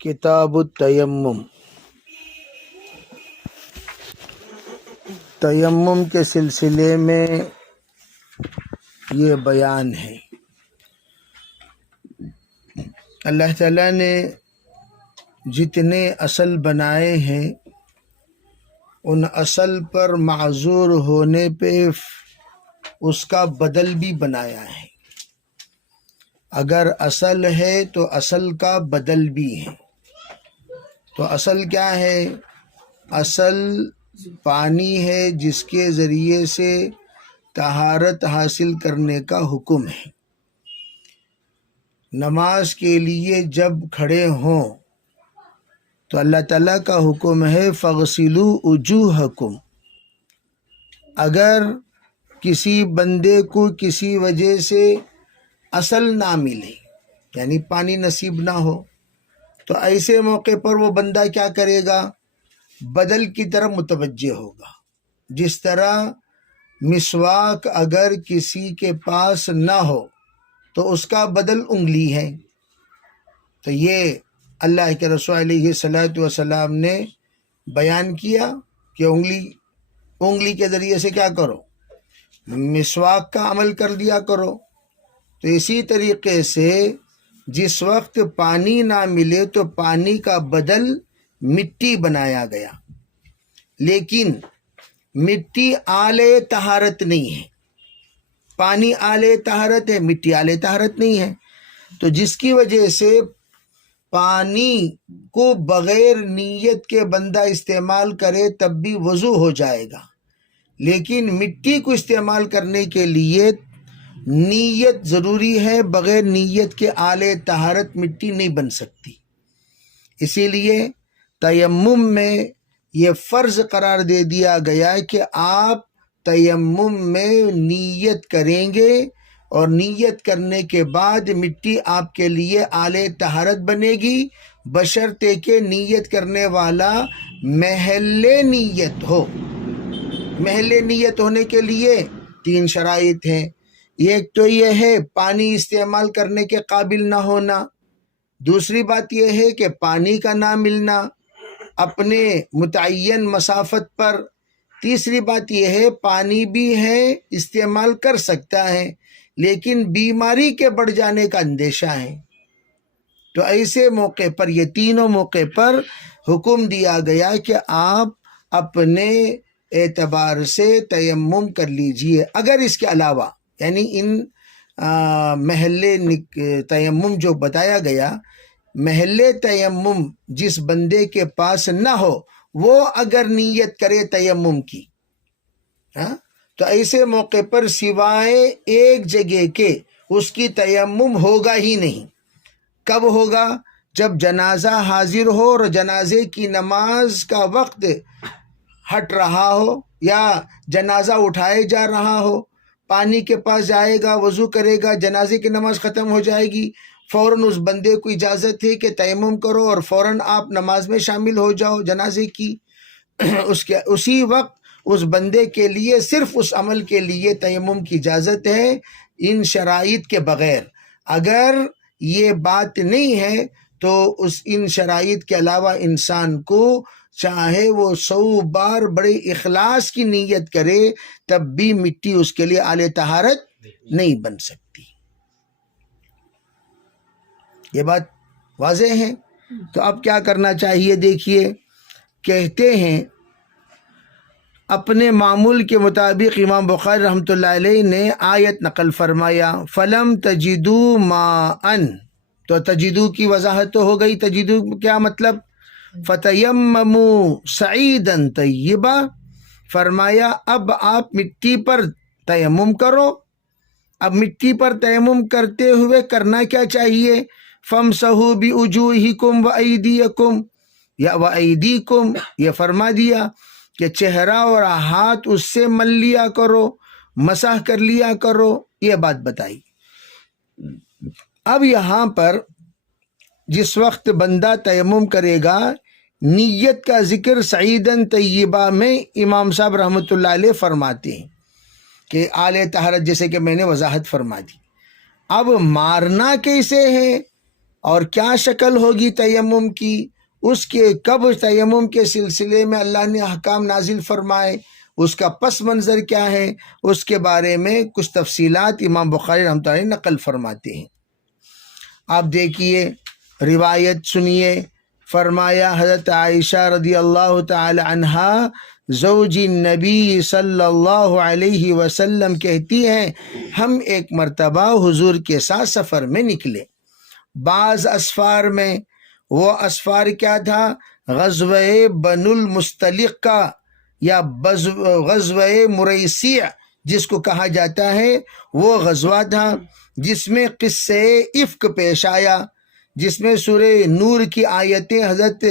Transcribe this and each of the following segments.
کتاب التیمم، تیمم کے سلسلے میں یہ بیان ہے۔ اللہ تعالیٰ نے جتنے اصل بنائے ہیں ان اصل پر معذور ہونے پہ اس کا بدل بھی بنایا ہے۔ اگر اصل ہے تو اصل کا بدل بھی ہے۔ تو اصل کیا ہے؟ اصل پانی ہے جس کے ذریعے سے طہارت حاصل کرنے کا حکم ہے۔ نماز کے لیے جب کھڑے ہوں تو اللہ تعالیٰ کا حکم ہے فَغْسِلُوا وُجُوهَكُمْ۔ اگر کسی بندے کو کسی وجہ سے اصل نہ ملے، یعنی پانی نصیب نہ ہو، تو ایسے موقع پر وہ بندہ کیا کرے گا؟ بدل کی طرف متوجہ ہوگا۔ جس طرح مسواک اگر کسی کے پاس نہ ہو تو اس کا بدل انگلی ہے، تو یہ اللہ کے رسول علیہ السلام نے بیان کیا کہ انگلی کے ذریعے سے کیا کرو؟ مسواک کا عمل کر دیا کرو۔ تو اسی طریقے سے جس وقت پانی نہ ملے تو پانی کا بدل مٹی بنایا گیا، لیکن مٹی آلے طہارت نہیں ہے۔ پانی آلے طہارت ہے، مٹی آلے طہارت نہیں ہے۔ تو جس کی وجہ سے پانی کو بغیر نیت کے بندہ استعمال کرے تب بھی وضو ہو جائے گا، لیکن مٹی کو استعمال کرنے کے لیے نیت ضروری ہے۔ بغیر نیت کے آلے طہارت مٹی نہیں بن سکتی۔ اسی لیے تیمم میں یہ فرض قرار دے دیا گیا کہ آپ تیمم میں نیت کریں گے، اور نیت کرنے کے بعد مٹی آپ کے لیے آلے طہارت بنے گی، بشرطے کہ نیت کرنے والا محل نیت ہو۔ محل نیت ہونے کے لیے 3 شرائط ہیں۔ ایک تو یہ ہے پانی استعمال کرنے کے قابل نہ ہونا، دوسری بات یہ ہے کہ پانی کا نہ ملنا اپنے متعین مسافت پر، تیسری بات یہ ہے پانی بھی ہے استعمال کر سکتا ہے لیکن بیماری کے بڑھ جانے کا اندیشہ ہے۔ تو ایسے موقع پر، یہ تینوں موقع پر حکم دیا گیا کہ آپ اپنے اعتبار سے تیمم کر لیجئے۔ اگر اس کے علاوہ، یعنی ان محل تیمم جو بتایا گیا، محل تیمم جس بندے کے پاس نہ ہو وہ اگر نیت کرے تیمم کی، تو ایسے موقع پر سوائے ایک جگہ کے اس کی تیمم ہوگا ہی نہیں۔ کب ہوگا؟ جب جنازہ حاضر ہو اور جنازے کی نماز کا وقت ہٹ رہا ہو یا جنازہ اٹھائے جا رہا ہو، پانی کے پاس جائے گا، وضو کرے گا، جنازے کی نماز ختم ہو جائے گی، فوراً اس بندے کو اجازت ہے کہ تیمم کرو اور فوراً آپ نماز میں شامل ہو جاؤ جنازے کی۔ اسی وقت اس بندے کے لیے صرف اس عمل کے لیے تیمم کی اجازت ہے، ان شرائط کے بغیر۔ اگر یہ بات نہیں ہے تو ان شرائط کے علاوہ انسان کو چاہے وہ 100 بار بڑے اخلاص کی نیت کرے تب بھی مٹی اس کے لیے آلے طہارت نہیں بن سکتی۔ یہ بات واضح ہے۔ تو اب کیا کرنا چاہیے؟ دیکھیے، کہتے ہیں اپنے معمول کے مطابق امام بخاری رحمۃ اللہ علیہ نے آیت نقل فرمایا فَلَمْ تَجِدُوا مَاءً، تو تجدو کی وضاحت تو ہو گئی۔ تجدو کیا مطلب؟ فَتَيَمَّمُوا صَعِيدًا طَيِّبًا، فرمایا اب آپ مٹی پر تیمم کرو۔ اب مٹی پر تیمم کرتے ہوئے کرنا کیا چاہیے؟ فَامْسَحُوا بِوُجُوهِكُمْ وَأَيْدِيَكُمْ، یا وَأَيْدِيكُمْ، یہ فرما دیا کہ چہرہ اور ہاتھ اس سے مل لیا کرو، مسح کر لیا کرو، یہ بات بتائی۔ اب یہاں پر جس وقت بندہ تیمم کرے گا، نیت کا ذکر سعیداً طیبہ میں امام صاحب رحمۃ اللہ علیہ فرماتے ہیں کہ آلِ طہارت، جیسے کہ میں نے وضاحت فرما دی۔ اب مارنا کیسے ہے؟ اور کیا شکل ہوگی تیمم کی، اس کے کب تیمم کے سلسلے میں اللہ نے احکام نازل فرمائے، اس کا پس منظر کیا ہے، اس کے بارے میں کچھ تفصیلات امام بخاری رحمۃ اللہ علیہ نقل فرماتے ہیں۔ آپ دیکھیے، روایت سنیے، فرمایا حضرت عائشہ رضی اللہ تعالی عنہا زوج نبی صلی اللہ علیہ وسلم کہتی ہیں، ہم ایک مرتبہ حضور کے ساتھ سفر میں نکلے، بعض اسفار میں، وہ اسفار کیا تھا، غزوہ بنو المستلق کا یا غزوہ مریسیع جس کو کہا جاتا ہے، وہ غزوہ تھا جس میں قصہ افک پیش آیا، جس میں سورہ نور کی آیتیں حضرت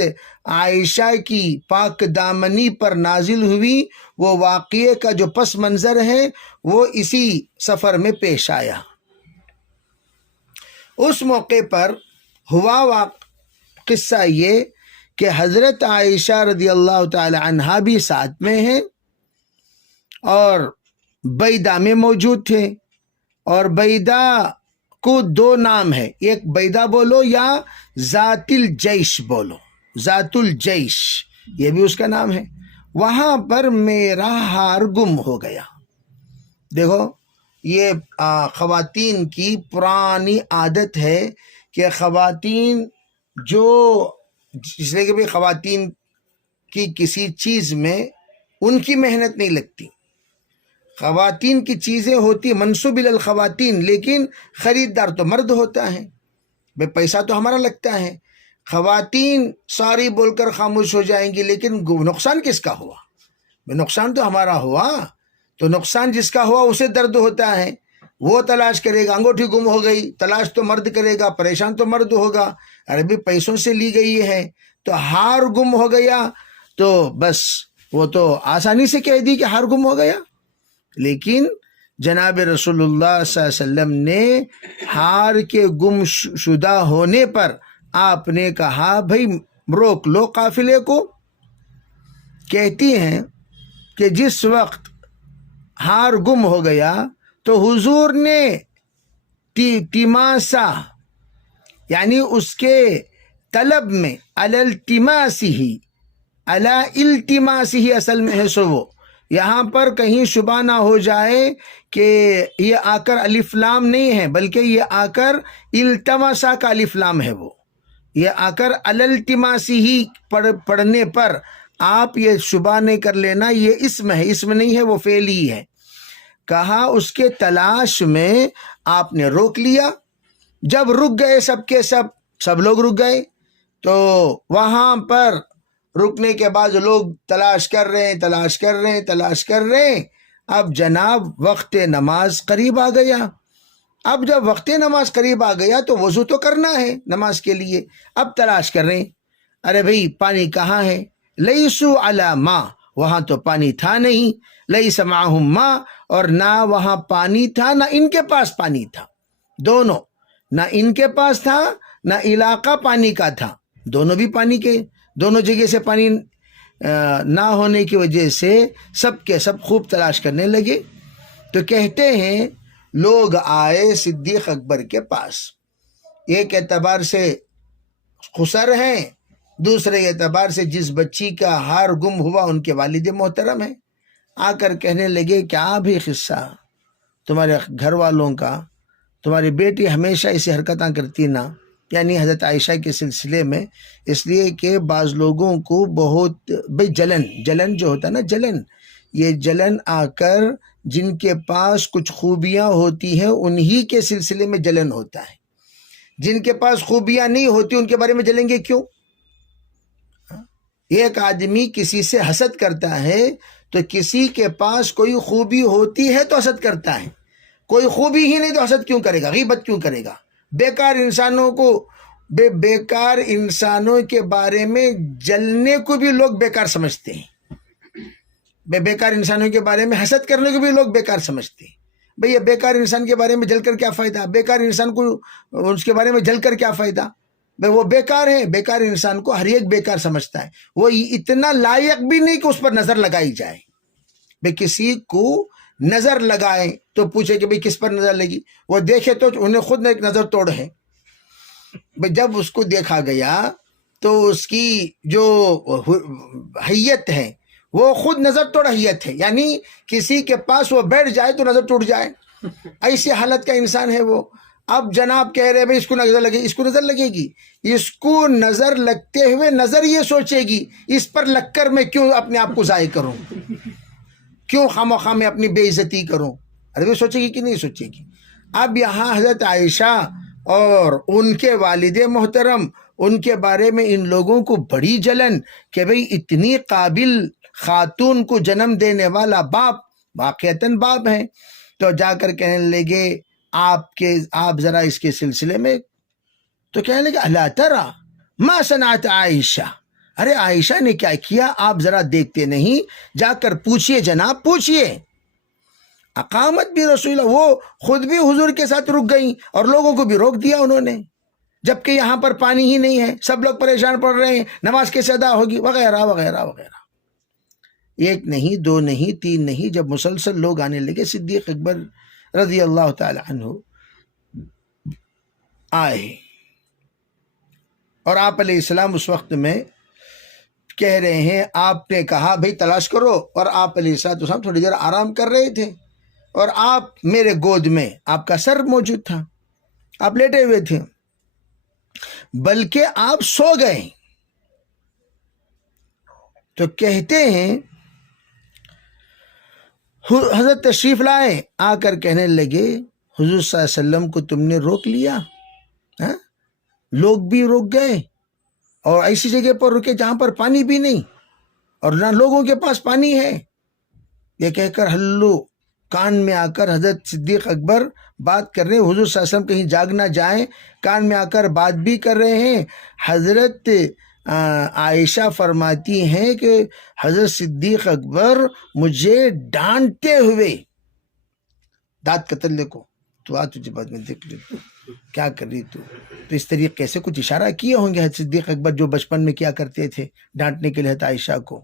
عائشہ کی پاک دامنی پر نازل ہوئی، وہ واقعے کا جو پس منظر ہے وہ اسی سفر میں پیش آیا۔ اس موقع پر ہوا قصہ یہ کہ حضرت عائشہ رضی اللہ تعالی عنہا بھی ساتھ میں ہیں اور بیدہ میں موجود تھے، اور بیدہ کو دو نام ہے، ایک بیدہ بولو یا ذات الجیش بولو، ذات الجیش یہ بھی اس کا نام ہے۔ وہاں پر میرا ہار گم ہو گیا۔ دیکھو، یہ خواتین کی پرانی عادت ہے کہ خواتین جو اس لیے کہ بھی خواتین کی کسی چیز میں ان کی محنت نہیں لگتی، خواتین کی چیزیں ہوتی منسوب الخواتین، لیکن خریدار تو مرد ہوتا ہے، بے پیسہ تو ہمارا لگتا ہے۔ خواتین ساری بول کر خاموش ہو جائیں گی، لیکن نقصان کس کا ہوا؟ نقصان تو ہمارا ہوا، تو نقصان جس کا ہوا اسے درد ہوتا ہے، وہ تلاش کرے گا۔ انگوٹھی گم ہو گئی، تلاش تو مرد کرے گا، پریشان تو مرد ہوگا، عربی پیسوں سے لی گئی ہے، تو ہار گم ہو گیا تو بس وہ تو آسانی سے کہہ دی کہ ہار گم ہو گیا، لیکن جناب رسول اللہ صلی اللہ علیہ وسلم نے ہار کے گم شدہ ہونے پر آپ نے کہا بھائی روک لو قافلے کو۔ کہتی ہیں کہ جس وقت ہار گم ہو گیا تو حضور نے تماسا یعنی اس کے طلب میں التماسی اصل میں ہے سو وہ، یہاں پر کہیں شبہ نہ ہو جائے کہ یہ آ کر الف لام نہیں ہے، بلکہ یہ آ کر التماسا کا الف لام ہے، وہ یہ آ کر التماسی ہی پڑھنے پر آپ یہ شبہ نہیں کر لینا یہ اسم ہے، اسم نہیں ہے، وہ فعل ہی ہے۔ کہا اس کے تلاش میں آپ نے روک لیا۔ جب رک گئے سب لوگ رک گئے، تو وہاں پر رکنے کے بعد لوگ تلاش کر رہے ہیں۔ اب جناب وقت نماز قریب آ گیا۔ اب جب وقت نماز قریب آ گیا تو وضو تو کرنا ہے نماز کے لیے، اب تلاش کر رہے ہیں، ارے بھئی پانی کہاں ہے؟ لیسو علی ما، وہاں تو پانی تھا نہیں، لیس معہم ما، اور نہ وہاں پانی تھا نہ ان کے پاس پانی تھا، دونوں، نہ ان کے پاس تھا نہ علاقہ پانی کا تھا، دونوں بھی پانی کے، دونوں جگہ سے پانی نہ ہونے کی وجہ سے سب کے سب خوب تلاش کرنے لگے۔ تو کہتے ہیں لوگ آئے صدیق اکبر کے پاس، ایک اعتبار سے خسر ہیں، دوسرے اعتبار سے جس بچی کا ہار گم ہوا ان کے والد محترم ہیں، آ کر کہنے لگے کیا بھی قصہ تمہارے گھر والوں کا، تمہاری بیٹی ہمیشہ ایسی حرکتاں کرتی نا، یعنی حضرت عائشہ کے سلسلے میں، اس لیے کہ بعض لوگوں کو بہت بھئی جلن جو ہوتا ہے نا، یہ جلن آ کر جن کے پاس کچھ خوبیاں ہوتی ہیں انہی کے سلسلے میں جلن ہوتا ہے، جن کے پاس خوبیاں نہیں ہوتی ان کے بارے میں جلیں گے کیوں؟ ایک آدمی کسی سے حسد کرتا ہے تو کسی کے پاس کوئی خوبی ہوتی ہے تو حسد کرتا ہے، کوئی خوبی ہی نہیں تو حسد کیوں کرے گا، غیبت کیوں کرے گا؟ بیکار انسانوں کے بارے میں جلنے کو بھی لوگ بیکار سمجھتے ہیں، بیکار انسانوں کے بارے میں حسد کرنے کو بھی لوگ بیکار سمجھتے ہیں۔ بھئی یہ بیکار انسان کے بارے میں جل کر کیا فائدہ؟ بیکار انسان کو اس کے بارے میں جل کر کیا فائدہ؟ بھئی وہ بیکار ہے، بیکار انسان کو ہر ایک بیکار سمجھتا ہے، وہ اتنا لائق بھی نہیں کہ اس پر نظر لگائی جائے۔ بھئی کسی کو نظر لگائیں تو پوچھے کہ بھئی کس پر نظر لگی، وہ دیکھے تو انہیں خود ایک نظر توڑ ہے۔ جب اس کو دیکھا گیا تو اس کی جو حیت ہے وہ خود نظر توڑ حیت ہے، یعنی کسی کے پاس وہ بیٹھ جائے تو نظر ٹوٹ جائے، ایسی حالت کا انسان ہے وہ۔ اب جناب کہہ رہے بھائی اس کو نظر لگے، اس کو نظر لگے گی، اس کو نظر لگتے ہوئے نظر یہ سوچے گی اس پر لگ کر میں کیوں اپنے آپ کو ضائع کروں، کیوں خواہ میں اپنی بے عزتی کروں، ارے وہ سوچے گی کہ نہیں سوچے گی۔ اب یہاں حضرت عائشہ اور ان کے والد محترم، ان کے بارے میں ان لوگوں کو بڑی جلن کہ بھئی اتنی قابل خاتون کو جنم دینے والا باپ واقعتاً باپ ہیں، تو جا کر کہنے لگے آپ ذرا اس کے سلسلے میں، تو کہنے لگے الا ترى ما صنعت عائشہ، ارے عائشہ نے کیا کیا آپ ذرا دیکھتے نہیں، جا کر پوچھئے جناب، پوچھئے۔ اقامت بھی رسول اللہ، وہ خود بھی حضور کے ساتھ رک گئیں اور لوگوں کو بھی روک دیا انہوں نے، جبکہ یہاں پر پانی ہی نہیں ہے، سب لوگ پریشان پڑ رہے ہیں، نماز کیسے ادا ہوگی، وغیرہ وغیرہ وغیرہ۔ ایک نہیں، دو نہیں، تین نہیں، جب مسلسل لوگ آنے لگے، صدیق اکبر رضی اللہ تعالی عنہ آئے اور آپ علیہ السلام اس وقت میں کہہ رہے ہیں، آپ نے کہا بھئی تلاش کرو، اور آپ علیہ السلام تھوڑی دیر آرام کر رہے تھے اور آپ میرے گود میں، آپ کا سر موجود تھا، آپ لیٹے ہوئے تھے، بلکہ آپ سو گئے۔ تو کہتے ہیں حضرت تشریف لائے، آ کر کہنے لگے حضور صلی اللہ علیہ وسلم کو تم نے روک لیا، لوگ بھی روک گئے اور ایسی جگہ پر رکے جہاں پر پانی بھی نہیں اور نہ لوگوں کے پاس پانی ہے۔ یہ کہہ کر ہلو کان میں آ کر حضرت صدیق اکبر بات کر رہے ہیں، حضور صلی اللہ علیہ وسلم کہیں جاگ نہ جائیں، کان میں آ کر بات بھی کر رہے ہیں۔ حضرت عائشہ فرماتی ہیں کہ حضرت صدیق اکبر مجھے ڈانٹتے ہوئے، دانت قتل دیکھو تو تجھے بعد میں دیکھ لے کیا کر رہی تو اس طریقے سے کچھ اشارہ کیے ہوں گے حضرت صدیق اکبر جو بچپن میں کیا کرتے تھے ڈانٹنے کے لیے حضرت عائشہ کو۔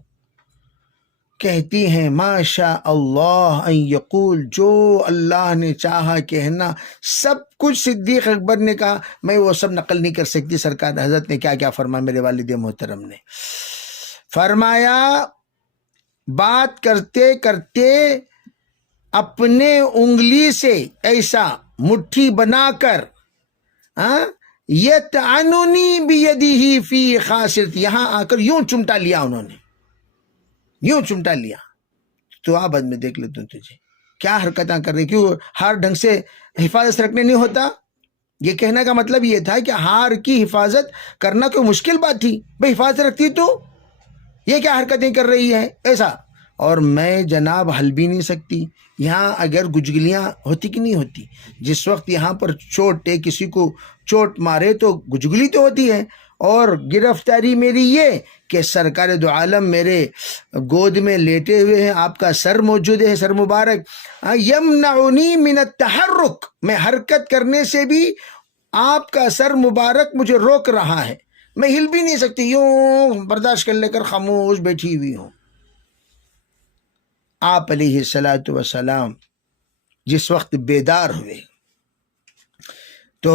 کہتی ہیں ما شاء اللہ ان یقول، جو اللہ نے چاہا کہنا، سب کچھ صدیق اکبر نے کہا، میں وہ سب نقل نہیں کر سکتی۔ سرکار حضرت نے کیا کیا فرمایا، میرے والد محترم نے فرمایا، بات کرتے کرتے اپنے انگلی سے ایسا مٹھی بنا کر یطعننی بیدہ فی خاصرتی، یہاں آ کر یوں چمٹا لیا، انہوں نے یوں چمٹا لیا۔ تو بعد میں دیکھ لیتا ہوں تجھے کیا حرکتاں کر رہی، کیوں ہار ڈھنگ سے حفاظت رکھنے نہیں ہوتا۔ یہ کہنے کا مطلب یہ تھا کہ ہار کی حفاظت کرنا کوئی مشکل بات تھی، بھئی حفاظت رکھتی تو یہ کیا حرکتیں کر رہی ہے ایسا، اور میں جناب ہل بھی نہیں سکتی۔ یہاں اگر گجگلیاں ہوتی کہ نہیں ہوتی، جس وقت یہاں پر چوٹ کسی کو چوٹ مارے تو گجگلی تو ہوتی ہے، اور گرفتاری میری یہ کہ سرکار دو عالم میرے گود میں لیٹے ہوئے ہیں، آپ کا سر موجود ہے، سر مبارک، یمنعنی من التحرک، میں حرکت کرنے سے بھی آپ کا سر مبارک مجھے روک رہا ہے، میں ہل بھی نہیں سکتی، یوں برداشت کر لے کر خاموش بیٹھی ہوئی ہوں۔ آپ علیہ السلام جس وقت بیدار ہوئے تو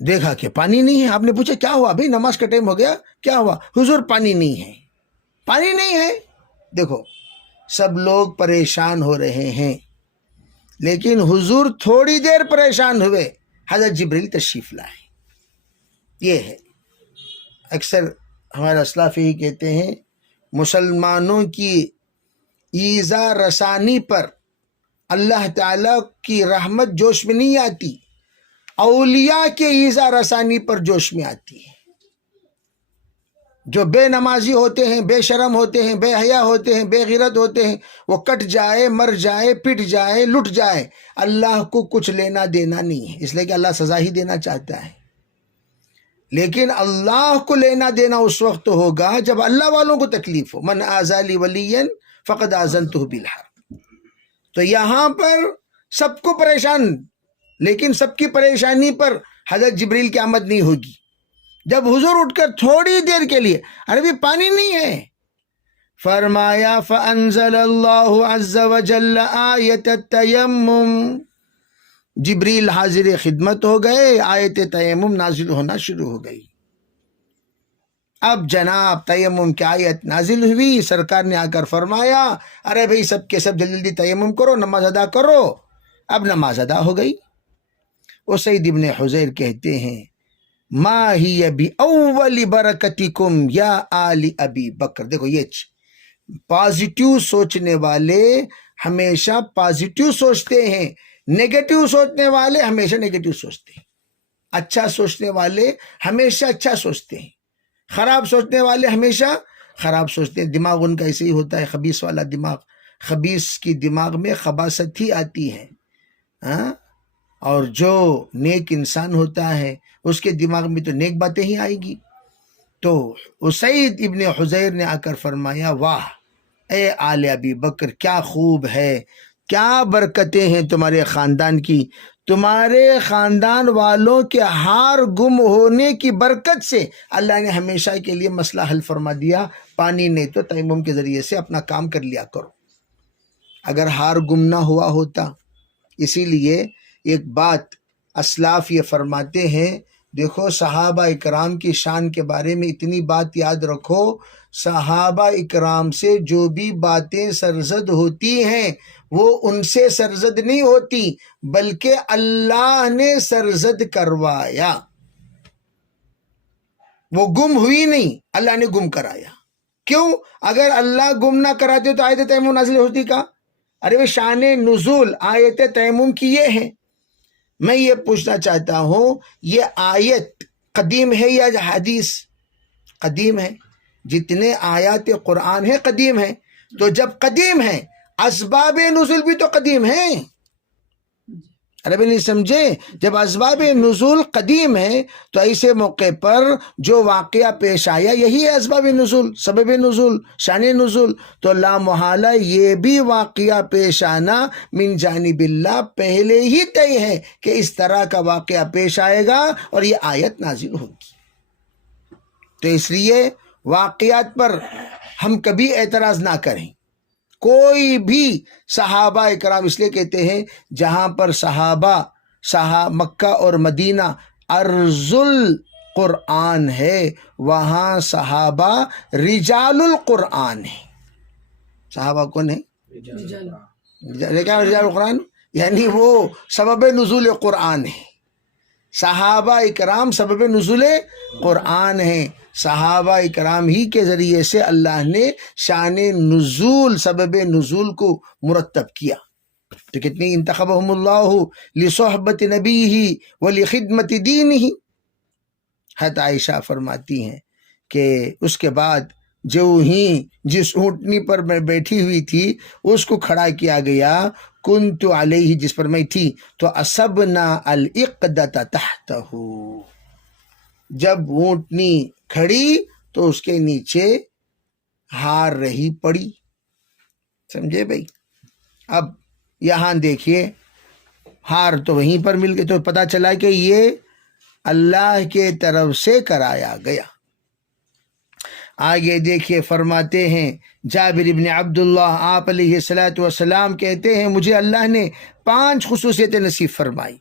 دیکھا کہ پانی نہیں ہے۔ آپ نے پوچھا کیا ہوا بھئی، نماز کا ٹائم ہو گیا، کیا ہوا؟ حضور پانی نہیں ہے، پانی نہیں ہے۔ دیکھو سب لوگ پریشان ہو رہے ہیں، لیکن حضور تھوڑی دیر پریشان ہوئے، حضرت جبریل تشریف لائے۔ یہ ہے اکثر ہمارے اسلاف ہی کہتے ہیں، مسلمانوں کی ایذا رسانی پر اللہ تعالیٰ کی رحمت جوش میں نہیں آتی، اولیاء کے ایذا رسانی پر جوش میں آتی ہے۔ جو بے نمازی ہوتے ہیں، بے شرم ہوتے ہیں، بے حیا ہوتے ہیں، بے غیرت ہوتے ہیں، وہ کٹ جائے، مر جائے، پٹ جائے، لٹ جائے، اللہ کو کچھ لینا دینا نہیں ہے، اس لیے کہ اللہ سزا ہی دینا چاہتا ہے۔ لیکن اللہ کو لینا دینا اس وقت ہوگا جب اللہ والوں کو تکلیف ہو، من آذی لی ولیا فقد آذنتہ بالحرب۔ تو یہاں پر سب کو پریشان، لیکن سب کی پریشانی پر حضرت جبریل کی آمد نہیں ہوگی۔ جب حضور اٹھ کر تھوڑی دیر کے لیے، ارے بھی پانی نہیں ہے، فرمایا فانزل اللہ عز وجل آیت التیمم، جبریل حاضر خدمت ہو گئے، آیت تیمم نازل ہونا شروع ہو گئی۔ اب جناب تیمم کی آیت نازل ہوئی، سرکار نے آ کر فرمایا ارے بھئی سب کے سب جلدی جلدی تیمم کرو، نماز ادا کرو۔ اب نماز ادا ہو گئی۔ اسید ابن حضیر کہتے ہیں ما ہی بأول برکتکم یا آل ابی بکر۔ دیکھو یہ پازیٹیو سوچنے والے ہمیشہ پازیٹیو سوچتے ہیں، نیگیٹو سوچنے والے ہمیشہ نیگیٹو سوچتے ہیں، اچھا سوچنے والے ہمیشہ اچھا سوچتے ہیں، خراب سوچنے والے ہمیشہ خراب سوچتے ہیں۔ دماغ ان کا ایسے ہی ہوتا ہے، خبیث والا دماغ۔ خبیث کی دماغ میں خباثت ہی آتی ہے، اور جو نیک انسان ہوتا ہے اس کے دماغ میں تو نیک باتیں ہی آئے گی۔ تو اسید ابن حضیر نے آ کر فرمایا واہ اے آل ابی بکر، کیا خوب ہے، کیا برکتیں ہیں تمہارے خاندان کی، تمہارے خاندان والوں کے ہار گم ہونے کی برکت سے اللہ نے ہمیشہ کے لیے مسئلہ حل فرما دیا۔ پانی نہیں تو تیمم کے ذریعے سے اپنا کام کر لیا کرو۔ اگر ہار گم نہ ہوا ہوتا، اسی لیے ایک بات اسلاف یہ فرماتے ہیں، دیکھو صحابہ اکرام کی شان کے بارے میں اتنی بات یاد رکھو، صحابہ اکرام سے جو بھی باتیں سرزد ہوتی ہیں وہ ان سے سرزد نہیں ہوتی، بلکہ اللہ نے سرزد کروایا، وہ گم ہوئی نہیں، اللہ نے گم کرایا۔ کیوں؟ اگر اللہ گم نہ کراتے تو آیت تیمم نازل ہوتی کا؟ ارے وہ شان نزول آیت تیمم کی یہ ہے۔ میں یہ پوچھنا چاہتا ہوں، یہ آیت قدیم ہے یا حدیث؟ قدیم ہے۔ جتنے آیات قرآن ہیں قدیم ہیں، تو جب قدیم ہیں اسباب نزول بھی تو قدیم ہیں۔ عربی نہیں سمجھے؟ جب اسباب نزول قدیم ہے تو ایسے موقع پر جو واقعہ پیش آیا یہی ہے اسباب نزول، سبب نزول، شان نزول۔ تو لا محالہ یہ بھی واقعہ پیش آنا من جانب اللہ پہلے ہی طے ہے کہ اس طرح کا واقعہ پیش آئے گا اور یہ آیت نازل ہوگی۔ تو اس لیے واقعات پر ہم کبھی اعتراض نہ کریں۔ کوئی بھی صحابہ اکرام، اس لیے کہتے ہیں جہاں پر صحابہ مکہ اور مدینہ ارض القرآن ہے وہاں صحابہ رجال القرآن ہے۔ صحابہ کون ہے؟ کیا رجال القرآن؟ یعنی وہ سبب نزول قرآن ہے۔ صحابہ اکرام سبب نزول قرآن ہیں۔ صحابہ اکرام ہی کے ذریعے سے اللہ نے شان نزول، سبب نزول کو مرتب کیا۔ تو کتنی انتخبہم اللہ لصحبت نبیہ ولخدمت دینہ۔ حضرت عائشہ فرماتی ہیں کہ اس کے بعد جو ہی جس اونٹنی پر میں بیٹھی ہوئی تھی اس کو کھڑا کیا گیا، کنت علیہ، جس پر میں تھی، تو اصبنا العقدۃ تحتہ، جب اونٹنی کھڑی تو اس کے نیچے ہار رہی پڑی۔ سمجھے بھائی؟ اب یہاں دیکھیے ہار تو وہیں پر مل گئے، تو پتہ چلا کہ یہ اللہ کے طرف سے کرایا گیا۔ آگے دیکھیے فرماتے ہیں جابر ابن عبداللہ، آپ علیہ السلام کہتے ہیں مجھے اللہ نے 5 خصوصیتیں نصیب فرمائی،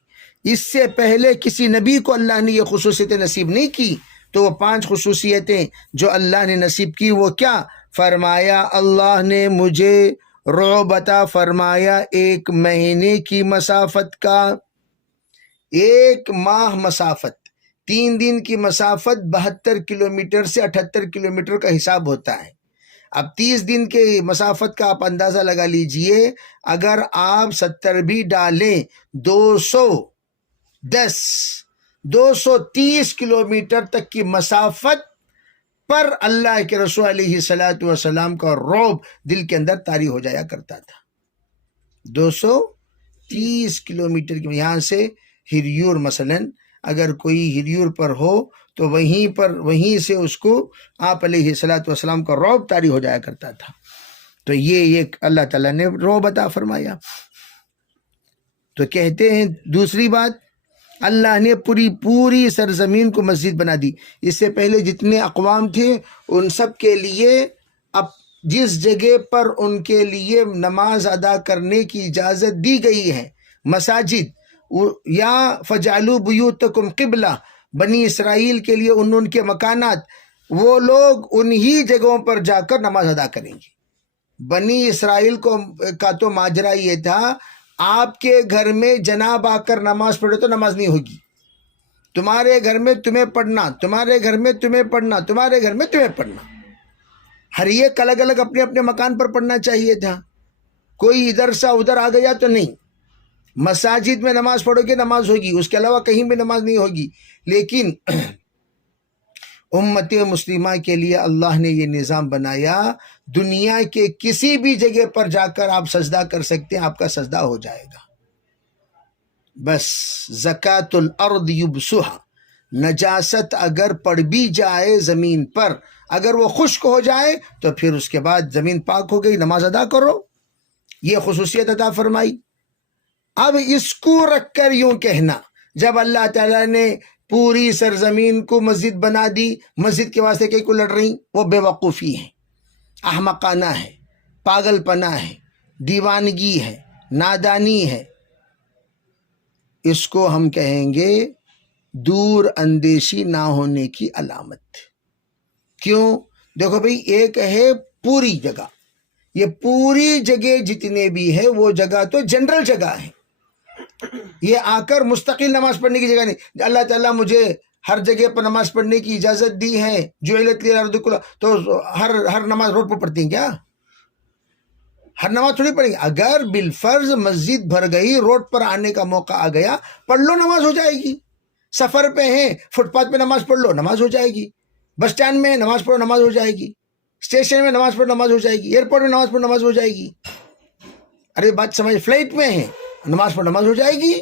اس سے پہلے کسی نبی کو اللہ نے یہ خصوصیتیں نصیب نہیں کی۔ تو وہ 5 خصوصیتیں جو اللہ نے نصیب کی وہ کیا؟ فرمایا اللہ نے مجھے رعب عطا فرمایا 1 مہینے کی مسافت کا، 1 ماہ مسافت، 3 دن کی مسافت 72 کلومیٹر سے 78 کلومیٹر کا حساب ہوتا ہے۔ اب 30 دن کے مسافت کا آپ اندازہ لگا لیجئے، اگر آپ 70 بھی ڈالیں 230 کلومیٹر تک کی مسافت پر اللہ کے رسول علیہ السلام کا رعب دل کے اندر طاری ہو جایا کرتا تھا۔ 230 کلومیٹر کی، یہاں سے ہریور مثلا اگر کوئی ہریور پر ہو تو وہیں سے اس کو آپ علیہ السلام کا رعب طاری ہو جایا کرتا تھا۔ تو یہ ایک اللہ تعالیٰ نے رعب عطا فرمایا۔ تو کہتے ہیں دوسری بات، اللہ نے پوری سرزمین کو مسجد بنا دی۔ اس سے پہلے جتنے اقوام تھے ان سب کے لیے اب جس جگہ پر ان کے لیے نماز ادا کرنے کی اجازت دی گئی ہے، مساجد، یا فجعلوا بیوتکم قبلہ، بنی اسرائیل کے لیے ان کے مکانات، وہ لوگ انہی جگہوں پر جا کر نماز ادا کریں گے۔ بنی اسرائیل کا تو ماجرا یہ تھا، آپ کے گھر میں جناب آ کر نماز پڑھے تو نماز نہیں ہوگی، تمہارے گھر میں تمہیں پڑھنا، تمہارے گھر میں تمہیں پڑھنا، تمہارے گھر میں تمہیں پڑھنا، ہر ایک الگ الگ اپنے اپنے مکان پر پڑھنا چاہیے تھا۔ کوئی ادھر سا ادھر آ گیا تو نہیں، مساجد میں نماز پڑھو گے نماز ہوگی، اس کے علاوہ کہیں بھی نماز نہیں ہوگی۔ لیکن امت مسلمہ کے لیے اللہ نے یہ نظام بنایا، دنیا کے کسی بھی جگہ پر جا کر آپ سجدہ کر سکتے ہیں، آپ کا سجدہ ہو جائے گا۔ بس زکوٰۃ الارض یبسها، نجاست اگر پڑ بھی جائے زمین پر، اگر وہ خشک ہو جائے تو پھر اس کے بعد زمین پاک ہو گئی، نماز ادا کرو، یہ خصوصیت عطا فرمائی۔ اب اس کو رکھ کر یوں کہنا، جب اللہ تعالیٰ نے پوری سرزمین کو مسجد بنا دی، مسجد کے واسطے کئی کو لڑ رہی، وہ بے وقوفی ہے، احمقانہ ہے، پاگل پنا ہے، دیوانگی ہے، نادانی ہے۔ اس کو ہم کہیں گے دور اندیشی نہ ہونے کی علامت۔ کیوں؟ دیکھو بھئی، ایک ہے پوری جگہ، یہ پوری جگہ جتنے بھی ہے وہ جگہ تو جنرل جگہ ہے، یہ آ کر مستقل نماز پڑھنے کی جگہ نہیں۔ اللہ تعالیٰ مجھے ہر جگہ پر نماز پڑھنے کی اجازت دی ہے، جعلت لی الارض کلہا، تو ہر نماز روڈ پر پڑھتی ہیں کیا؟ ہر نماز تھوڑی پڑھیں گے۔ اگر بالفرض مسجد بھر گئی، روڈ پر آنے کا موقع آ گیا، پڑھ لو، نماز ہو جائے گی۔ سفر پہ ہیں، فٹ پاتھ پہ نماز پڑھ لو، نماز ہو جائے گی۔ بس اسٹینڈ میں نماز پڑھو، نماز ہو جائے گی۔ اسٹیشن میں نماز پڑھو، نماز ہو جائے گی۔ ایئرپورٹ میں نماز پڑھو، نماز ہو جائے گی۔ ارے بات سمجھ، فلائٹ میں ہیں، نماز پڑھو، نماز ہو جائے گی۔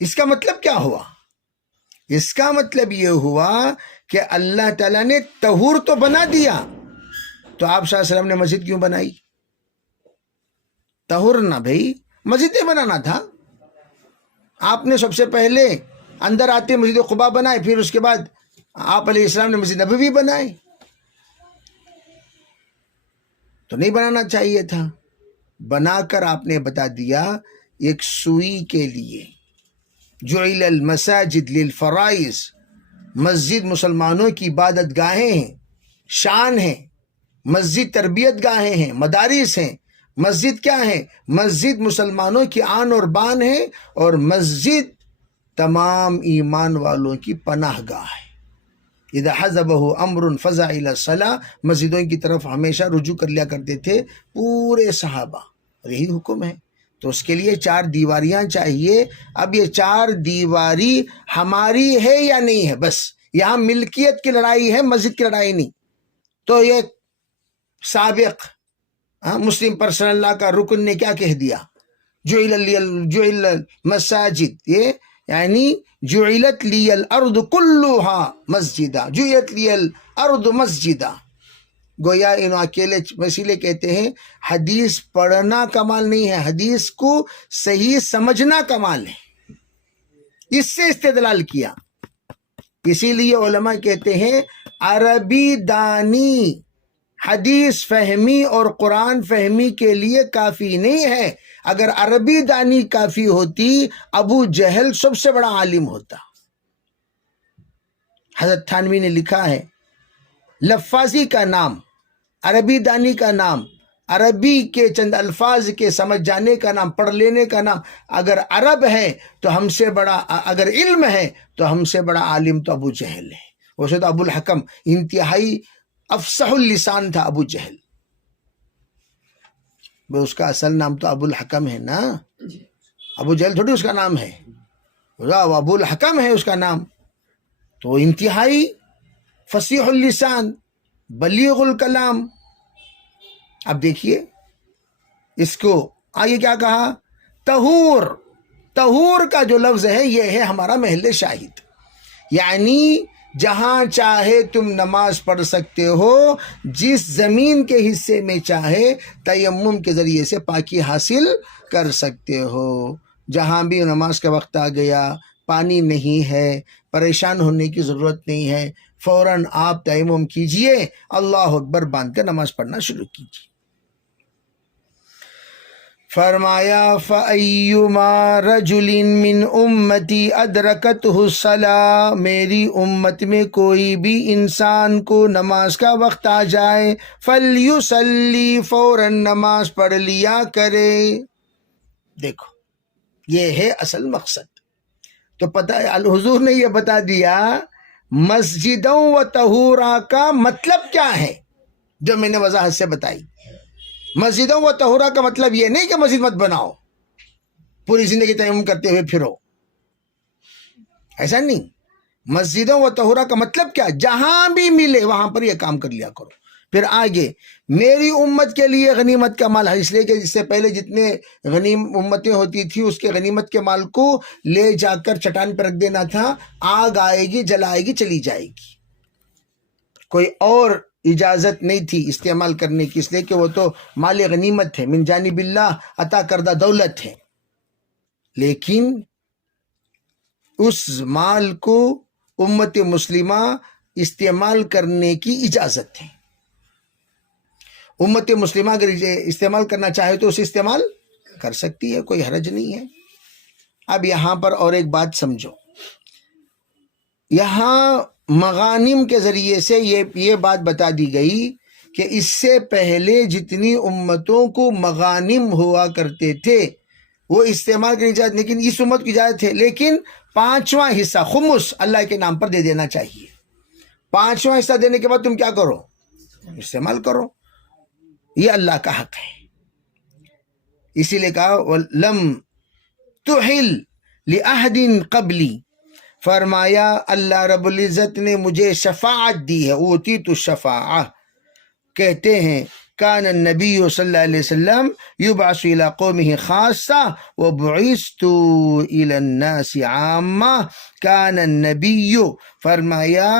اس کا مطلب کیا ہوا؟ اس کا مطلب یہ ہوا کہ اللہ تعالیٰ نے طہور تو بنا دیا، تو آپ صلی اللہ علیہ وسلم نے مسجد کیوں بنائی؟ طہور نہ بھئی، مسجد نہیں بنانا تھا۔ آپ نے سب سے پہلے اندر آتے مسجد قباء بنائے، پھر اس کے بعد آپ علیہ السلام نے مسجد نبوی بنائے، تو نہیں بنانا چاہیے تھا۔ بنا کر آپ نے بتا دیا ایک سوئی کے لیے، جعل المساجد للفرائض، مسجد مسلمانوں کی عبادت گاہیں ہیں، شان ہیں، مسجد تربیت گاہیں ہیں، مدارس ہیں۔ مسجد کیا ہے؟ مسجد مسلمانوں کی آن اور بان ہے، اور مسجد تمام ایمان والوں کی پناہ گاہ ہے۔ اذا حزبہ امر فزع الی الصلاۃ، مسجدوں کی طرف ہمیشہ رجوع کر لیا کرتے تھے پورے صحابہ، اور یہی حکم ہے۔ تو اس کے لیے 4 دیواریاں چاہیے۔ اب یہ 4 دیواری ہماری ہے یا نہیں ہے؟ بس یہاں ملکیت کی لڑائی ہے، مسجد کی لڑائی نہیں۔ تو یہ سابق مسلم پرسنل لاء کا رکن نے کیا کہہ دیا؟ جعل المساجد، یہ یعنی جعلت لی الارض کلھا مسجدا، جعلت لی الارض مسجدا۔ گویا ان اکیلے وسیلے کہتے ہیں حدیث پڑھنا کمال نہیں ہے، حدیث کو صحیح سمجھنا کمال ہے۔ اس سے استدلال کیا۔ اسی لیے علماء کہتے ہیں عربی دانی حدیث فہمی اور قرآن فہمی کے لیے کافی نہیں ہے۔ اگر عربی دانی کافی ہوتی، ابو جہل سب سے بڑا عالم ہوتا۔ حضرت تھانوی نے لکھا ہے، لفاظی کا نام، عربی دانی کا نام، عربی کے چند الفاظ کے سمجھ جانے کا نام، پڑھ لینے کا نام، اگر عرب ہے تو ہم سے بڑا، اگر علم ہے تو ہم سے بڑا عالم تو ابو جہل ہے۔ ویسے تو ابو الحکم انتہائی افصح اللسان تھا ابو جہل، اس کا اصل نام تو ابو الحکم ہے نا، ابو جہل تھوڑی اس کا نام ہے، ابو الحکم ہے اس کا نام۔ تو انتہائی فصیح اللسان، بلیغ الکلام۔ اب دیکھیے اس کو آگے کیا کہا، طہور۔ طہور کا جو لفظ ہے یہ ہے ہمارا محل شاہد، یعنی جہاں چاہے تم نماز پڑھ سکتے ہو، جس زمین کے حصے میں چاہے تیمم کے ذریعے سے پاکی حاصل کر سکتے ہو۔ جہاں بھی نماز کا وقت آ گیا، پانی نہیں ہے، پریشان ہونے کی ضرورت نہیں ہے، فوراً آپ تیمم کیجئے، اللہ اکبر باندھ کر نماز پڑھنا شروع کیجئے۔ فرمایا فَأَيُّمَا رَجُلٍ مِّنْ أُمَّتِي أَدْرَكَتْهُ الصَّلَاةُ، میری امت میں کوئی بھی انسان کو نماز کا وقت آ جائے، فَلْيُصَلِّ، فوراً نماز پڑھ لیا کرے۔ دیکھو یہ ہے اصل مقصد۔ تو پتہ ہے الحضور نے یہ بتا دیا مسجدوں و طہورا کا مطلب کیا ہے، جو میں نے وضاحت سے بتائی۔ مسجدوں و طہورا کا مطلب یہ نہیں کہ مسجد مت بناؤ، پوری زندگی تیمم کرتے ہوئے پھرو، ایسا نہیں۔ مسجدوں و طہورا کا مطلب کیا، جہاں بھی ملے وہاں پر یہ کام کر لیا کرو۔ پھر آگے میری امت کے لیے غنیمت کا مال ہے، اس لیے کہ اس سے پہلے جتنے امتیں ہوتی تھی اس کے غنیمت کے مال کو لے جا کر چٹان پر رکھ دینا تھا، آگ آئے گی جلائے گی چلی جائے گی، کوئی اور اجازت نہیں تھی استعمال کرنے کی، اس لیے کہ وہ تو مال غنیمت ہے، من جانب اللہ عطا کردہ دولت ہے۔ لیکن اس مال کو امت مسلمہ استعمال کرنے کی اجازت ہے۔ امت مسلمہ اگر استعمال کرنا چاہے تو اسے استعمال کر سکتی ہے، کوئی حرج نہیں ہے۔ اب یہاں پر اور ایک بات سمجھو، یہاں مغانم کے ذریعے سے یہ بات بتا دی گئی کہ اس سے پہلے جتنی امتوں کو مغانم ہوا کرتے تھے وہ استعمال کرنے کی اجازت، لیکن اس امت کی اجازت ہے، لیکن 5واں حصہ خمس اللہ کے نام پر دے دینا چاہیے۔ 5واں حصہ دینے کے بعد تم کیا کرو، استعمال کرو، یہ اللہ کا حق ہے۔ اسی لیے کہا وَلَمْ تُحِلْ لِأَحْدٍ قَبْلِي، فرمایا اللہ رب العزت نے مجھے شفاعت دی ہے، اوتیت الشفاعہ۔ کہتے ہیں کان النبی صلی اللہ علیہ وسلم یبعث الی قومہ خاصہ وبعثت الی الناس عامہ۔ کان النبی، فرمایا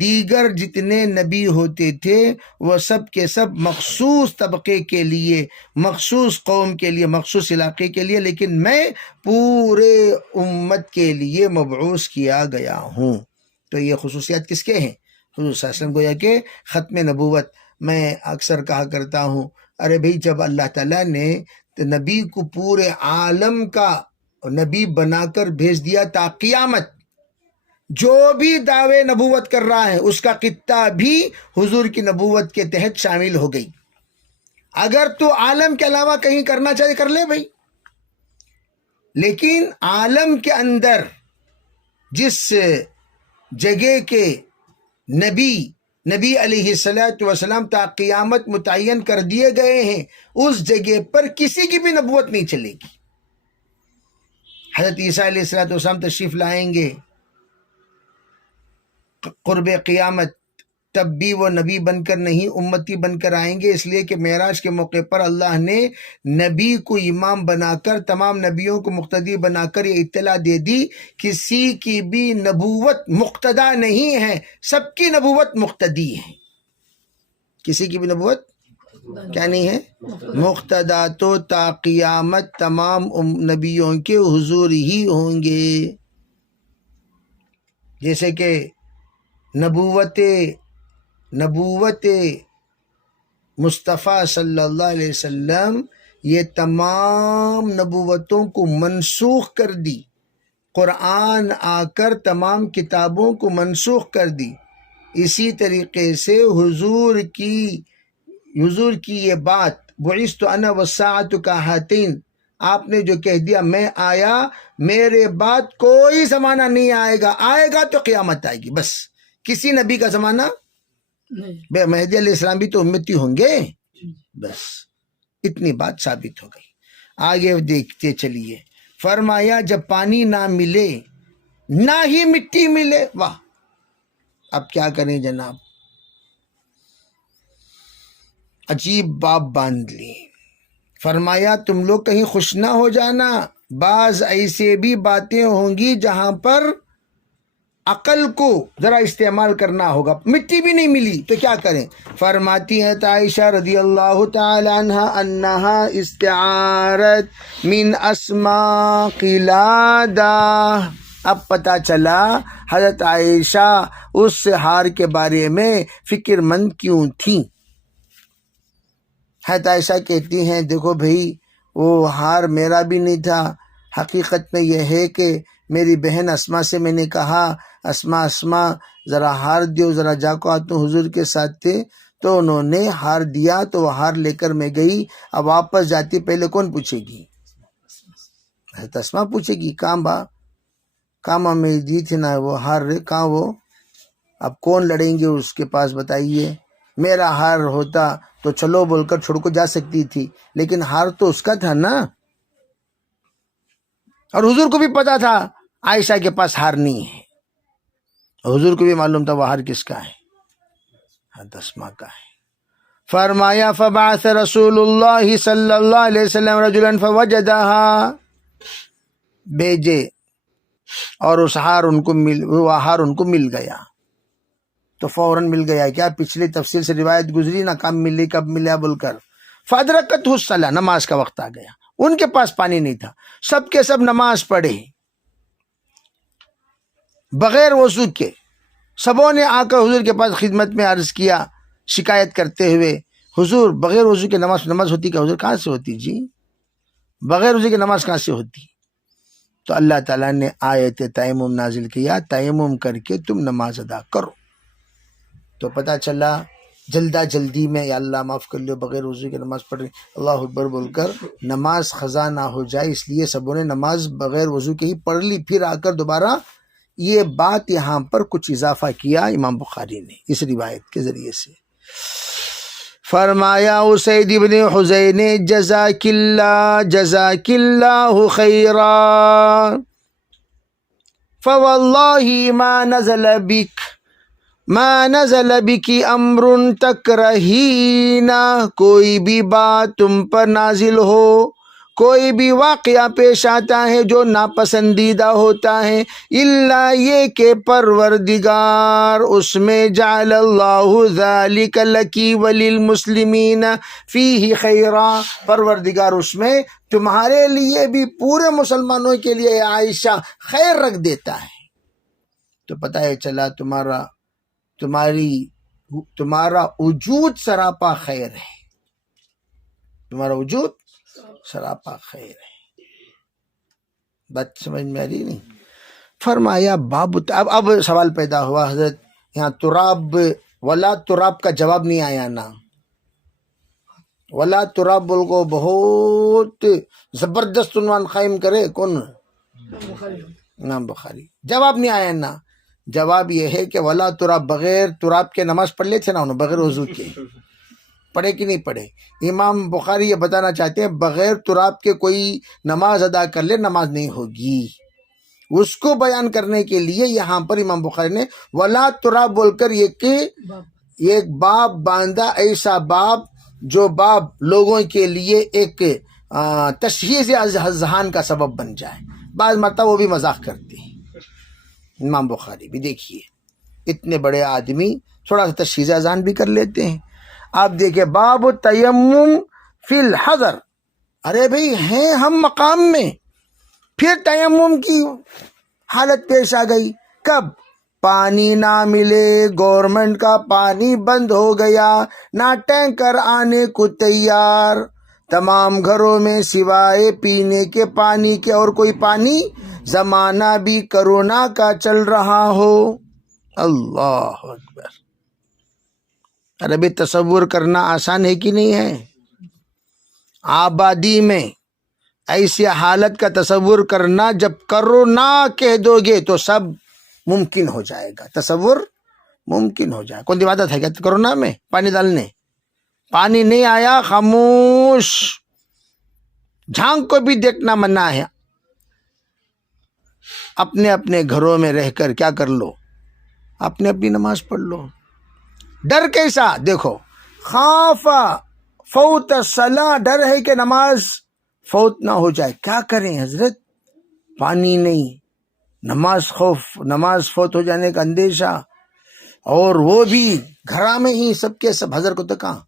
دیگر جتنے نبی ہوتے تھے وہ سب کے سب مخصوص طبقے کے لیے، مخصوص قوم کے لیے، مخصوص علاقے کے لیے، لیکن میں پورے امت کے لیے مبعوث کیا گیا ہوں۔ تو یہ خصوصیات کس کے ہیں، حضور صلی اللہ علیہ وسلم۔ گویا کہ ختم نبوت، میں اکثر کہا کرتا ہوں ارے بھئی جب اللہ تعالیٰ نے نبی کو پورے عالم کا نبی بنا کر بھیج دیا تا قیامت، جو بھی دعوے نبوت کر رہا ہے اس کا خطہ بھی حضور کی نبوت کے تحت شامل ہو گئی۔ اگر تو عالم کے علاوہ کہیں کرنا چاہے کر لے بھائی، لیکن عالم کے اندر جس جگہ کے نبی علیہ السلام تا قیامت متعین کر دیے گئے ہیں، اس جگہ پر کسی کی بھی نبوت نہیں چلے گی۔ حضرت عیسیٰ علیہ السلام تشریف لائیں گے قرب قیامت، تب بھی وہ نبی بن کر نہیں امتی بن کر آئیں گے، اس لیے کہ معراج کے موقع پر اللہ نے نبی کو امام بنا کر، تمام نبیوں کو مقتدی بنا کر یہ اطلاع دے دی کسی کی بھی نبوت مقتدا نہیں ہے، سب کی نبوت مقتدی ہے۔ کسی کی بھی نبوت کیا نہیں ہے، مقتدا تو تا قیامت تمام نبیوں کے حضور ہی ہوں گے۔ جیسے کہ نبوت مصطفیٰ صلی اللہ علیہ وسلم یہ تمام نبوتوں کو منسوخ کر دی، قرآن آ کر تمام کتابوں کو منسوخ کر دی، اسی طریقے سے حضور کی یہ بات بعثت انا والساعۃ کہاتین، آپ نے جو کہہ دیا میں آیا، میرے بعد کوئی زمانہ نہیں آئے گا، آئے گا تو قیامت آئے گی، بس کسی نبی کا زمانہ نہیں، مہدی علیہ السلام بھی تو امتی ہوں گے، بس اتنی بات ثابت ہو گئی۔ آگے دیکھتے چلیے، فرمایا جب پانی نہ ملے نہ ہی مٹی ملے، واہ، اب کیا کریں جناب، عجیب باب باندھ لی۔ فرمایا تم لوگ کہیں خوش نہ ہو جانا، بعض ایسے بھی باتیں ہوں گی جہاں پر عقل کو ذرا استعمال کرنا ہوگا، مٹی بھی نہیں ملی تو کیا کریں۔ فرماتی ہیں عائشہ رضی اللہ تعالی عنہ انہا استعارت من اسماء قلادہ، اب پتہ چلا حضرت عائشہ اس ہار کے بارے میں فکر مند کیوں تھیں۔ حضرت عائشہ کہتی ہیں دیکھو بھئی وہ ہار میرا بھی نہیں تھا، حقیقت میں یہ ہے کہ میری بہن اسما سے میں نے کہا اسما ذرا ہار دیو، ذرا جا کو آتا ہوں، حضور کے ساتھ تھے تو انہوں نے ہار دیا تو وہ ہار لے کر میں گئی. اب واپس جاتی پہلے کون پوچھے گی؟ حضرت اسما پوچھے گی کام ہمیں دی تھی نا وہ ہار، کہاں وہ؟ اب کون لڑیں گے اس کے پاس بتائیے؟ میرا ہار ہوتا تو چلو بول کر چھوڑ کو جا سکتی تھی، لیکن ہار تو اس کا تھا نا. اور حضور کو بھی پتا تھا عائشہ کے پاس ہار نہیں ہے، حضور کو بھی معلوم تھا وہ ہار کس کا ہے؟ حضرت اسما کا ہے. فرمایا فبعث رسول اللہ صلی اللہ علیہ وسلم رجلا فوجدها، بھیجے اور وہ ہار ان کو مل گیا تو فوراً مل گیا. کیا پچھلی تفصیل سے روایت گزری نا، کب ملی کب ملا بول کر. فادرکتہ الصلاۃ، نماز کا وقت آ گیا، ان کے پاس پانی نہیں تھا، سب کے سب نماز پڑھے بغیر وضو کے. سبوں نے آ کر حضور کے پاس خدمت میں عرض کیا شکایت کرتے ہوئے، حضور بغیر وضو کے نماز ہوتی کیا؟ حضور کہاں سے ہوتی جی، بغیر وضو کے نماز کہاں سے ہوتی؟ تو اللہ تعالیٰ نے آیت تیمم نازل کیا، تیمم کر کے تم نماز ادا کرو. تو پتہ چلا جلدی میں یا اللہ معاف کر لو بغیر وضو کے نماز پڑھ رہی، اللہ اکبر بول کر نماز قضا نہ ہو جائے، اس لیے سبوں نے نماز بغیر وضو کے ہی پڑھ لی. پھر آ کر دوبارہ یہ بات یہاں پر کچھ اضافہ کیا امام بخاری نے اس روایت کے ذریعے سے. فرمایا اسید ابن حضیر نے جزاک اللہ خیرا فواللہ ما نزل بک امر تکرہین، کوئی بھی بات تم پر نازل ہو، کوئی بھی واقعہ پیش آتا ہے جو ناپسندیدہ ہوتا ہے، الا یہ کہ پروردگار اس میں جعل اللہ ذالک لکی وللمسلمین فیہ خیرا، پروردگار اس میں تمہارے لیے بھی پورے مسلمانوں کے لیے عائشہ خیر رکھ دیتا ہے. تو پتہ ہے چلا تمہارا وجود سراپا خیر ہے، تمہارا وجود سراپا خیر ہے. بات سمجھ میں آ رہی نہیں؟ فرمایا باب، اب سوال پیدا ہوا حضرت یہاں تراب ولا تراب کا جواب نہیں آیا نا، ولا تراب بول کو بہت زبردست عنوان قائم کرے کون؟ امام بخاری. جواب نہیں آیا نا، جواب یہ ہے کہ ولا تراب، بغیر تراب کے نماز پڑھ لیتے نا انہوں، بغیر وضو کے پڑھے کہ نہیں پڑھے؟ امام بخاری یہ بتانا چاہتے ہیں بغیر تراب کے کوئی نماز ادا کر لے نماز نہیں ہوگی. اس کو بیان کرنے کے لیے یہاں پر امام بخاری نے ولا تراب بول کر ایک باب باندھا، ایسا باب جو باب لوگوں کے لیے ایک تشہیز اذہان کا سبب بن جائے. بعض مرتبہ وہ بھی مذاق کرتے ہیں امام بخاری بھی، دیکھیے اتنے بڑے آدمی تھوڑا سا تشہیز اذہان بھی کر لیتے ہیں. آپ دیکھیں باب تیمم فی الحضر، ارے بھئی ہیں ہم مقام میں، پھر تیمم کی حالت پیش آ گئی. کب؟ پانی نہ ملے، گورنمنٹ کا پانی بند ہو گیا، نہ ٹینکر آنے کو تیار، تمام گھروں میں سوائے پینے کے پانی کے اور کوئی پانی، زمانہ بھی کرونا کا چل رہا ہو. اللہ اکبر. ارے بھی تصور کرنا آسان ہے کہ نہیں ہے؟ آبادی میں ایسی حالت کا تصور کرنا، جب کرونا کہہ دو گے تو سب ممکن ہو جائے گا، تصور ممکن ہو جائے. کون سی عادت ہے کیا کرونا میں پانی ڈالنے؟ پانی نہیں آیا، خاموش، جھانک کو بھی دیکھنا منع ہے. اپنے اپنے گھروں میں رہ کر کیا کر لو، اپنے اپنی نماز پڑھ لو. ڈر کیسا؟ دیکھو، خاف فوت الصلاۃ، ڈر ہے کہ نماز فوت نہ ہو جائے. کیا کریں حضرت؟ پانی نہیں، نماز فوت ہو جانے کا اندیشہ، اور وہ بھی گھرا میں ہی، سب کے سب حضر کو تو کہاں،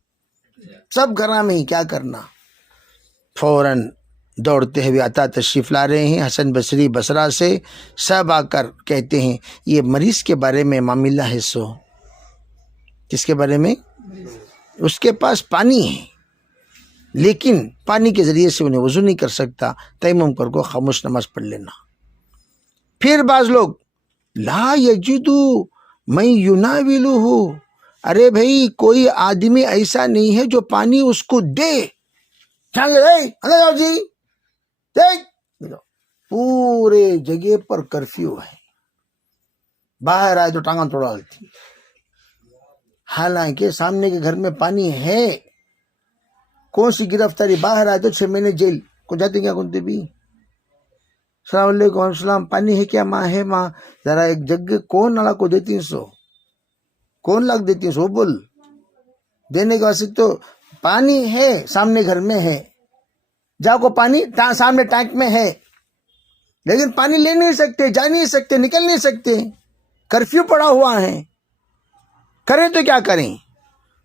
سب گھرا میں ہی، کیا کرنا؟ فوراً دوڑتے ہوئے عطا تشریف لا رہے ہیں حسن بصری بصرہ سے، سب آ کر کہتے ہیں یہ مریض کے بارے میں معاملہ ہے. سو کس کے بارے میں؟ اس کے پاس پانی ہے، لیکن پانی کے ذریعے سے انہیں وضو نہیں کر سکتا، تیمم کر کو خاموش نماز پڑھ لینا۔ پھر بعض لوگ لا یجدو من یناولہ، ارے بھائی کوئی آدمی ایسا نہیں ہے جو پانی اس کو دے، اندر جاؤ جی، پورے جگہ پر کرفیو ہے، باہر آئے تو ٹانگاں توڑا ڈالتی، حالانکہ سامنے کے گھر میں پانی ہے، کون سی گرفتاری، باہر آئے تو 6 مہینے جیل کو جاتے کیا کنتے بھی۔ السلام علیکم السلام، پانی ہے کیا؟ ماں ہے ماں، ذرا ایک جگ کون نالا کو دیتی سو، کون لاکھ دیتی سو بول، دینے کے واسطے تو پانی ہے، سامنے گھر میں ہے، جا کو پانی سامنے ٹینک میں ہے، لیکن پانی لے نہیں سکتے، جا نہیں سکتے، نکل نہیں سکتے، کرفیو پڑا ہوا ہے، کریں تو کیا کریں؟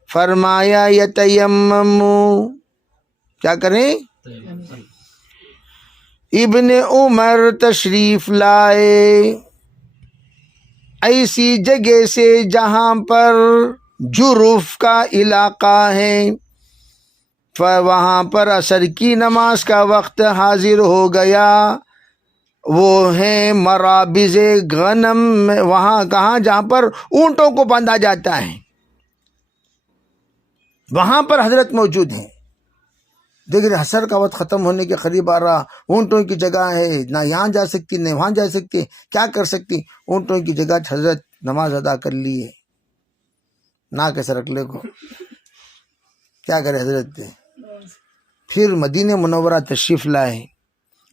فرمایا یتیممو، کیا کریں؟ ابن عمر تشریف لائے ایسی جگہ سے جہاں پر جرف کا علاقہ ہے، وہاں پر عصر کی نماز کا وقت حاضر ہو گیا، وہ ہے مرابض غنم، وہاں کہاں جہاں پر اونٹوں کو باندھا جاتا ہے، وہاں پر حضرت موجود ہیں۔ دیکھیں عصر کا وقت ختم ہونے کے قریب آ رہا، اونٹوں کی جگہ ہے، نہ یہاں جا سکتی نہ وہاں جا سکتی، کیا کر سکتی؟ اونٹوں کی جگہ حضرت نماز ادا کر لیے، نہ کیسے رکھ لے کو، کیا کرے حضرت؟ پھر مدینہ منورہ تشریف لائے،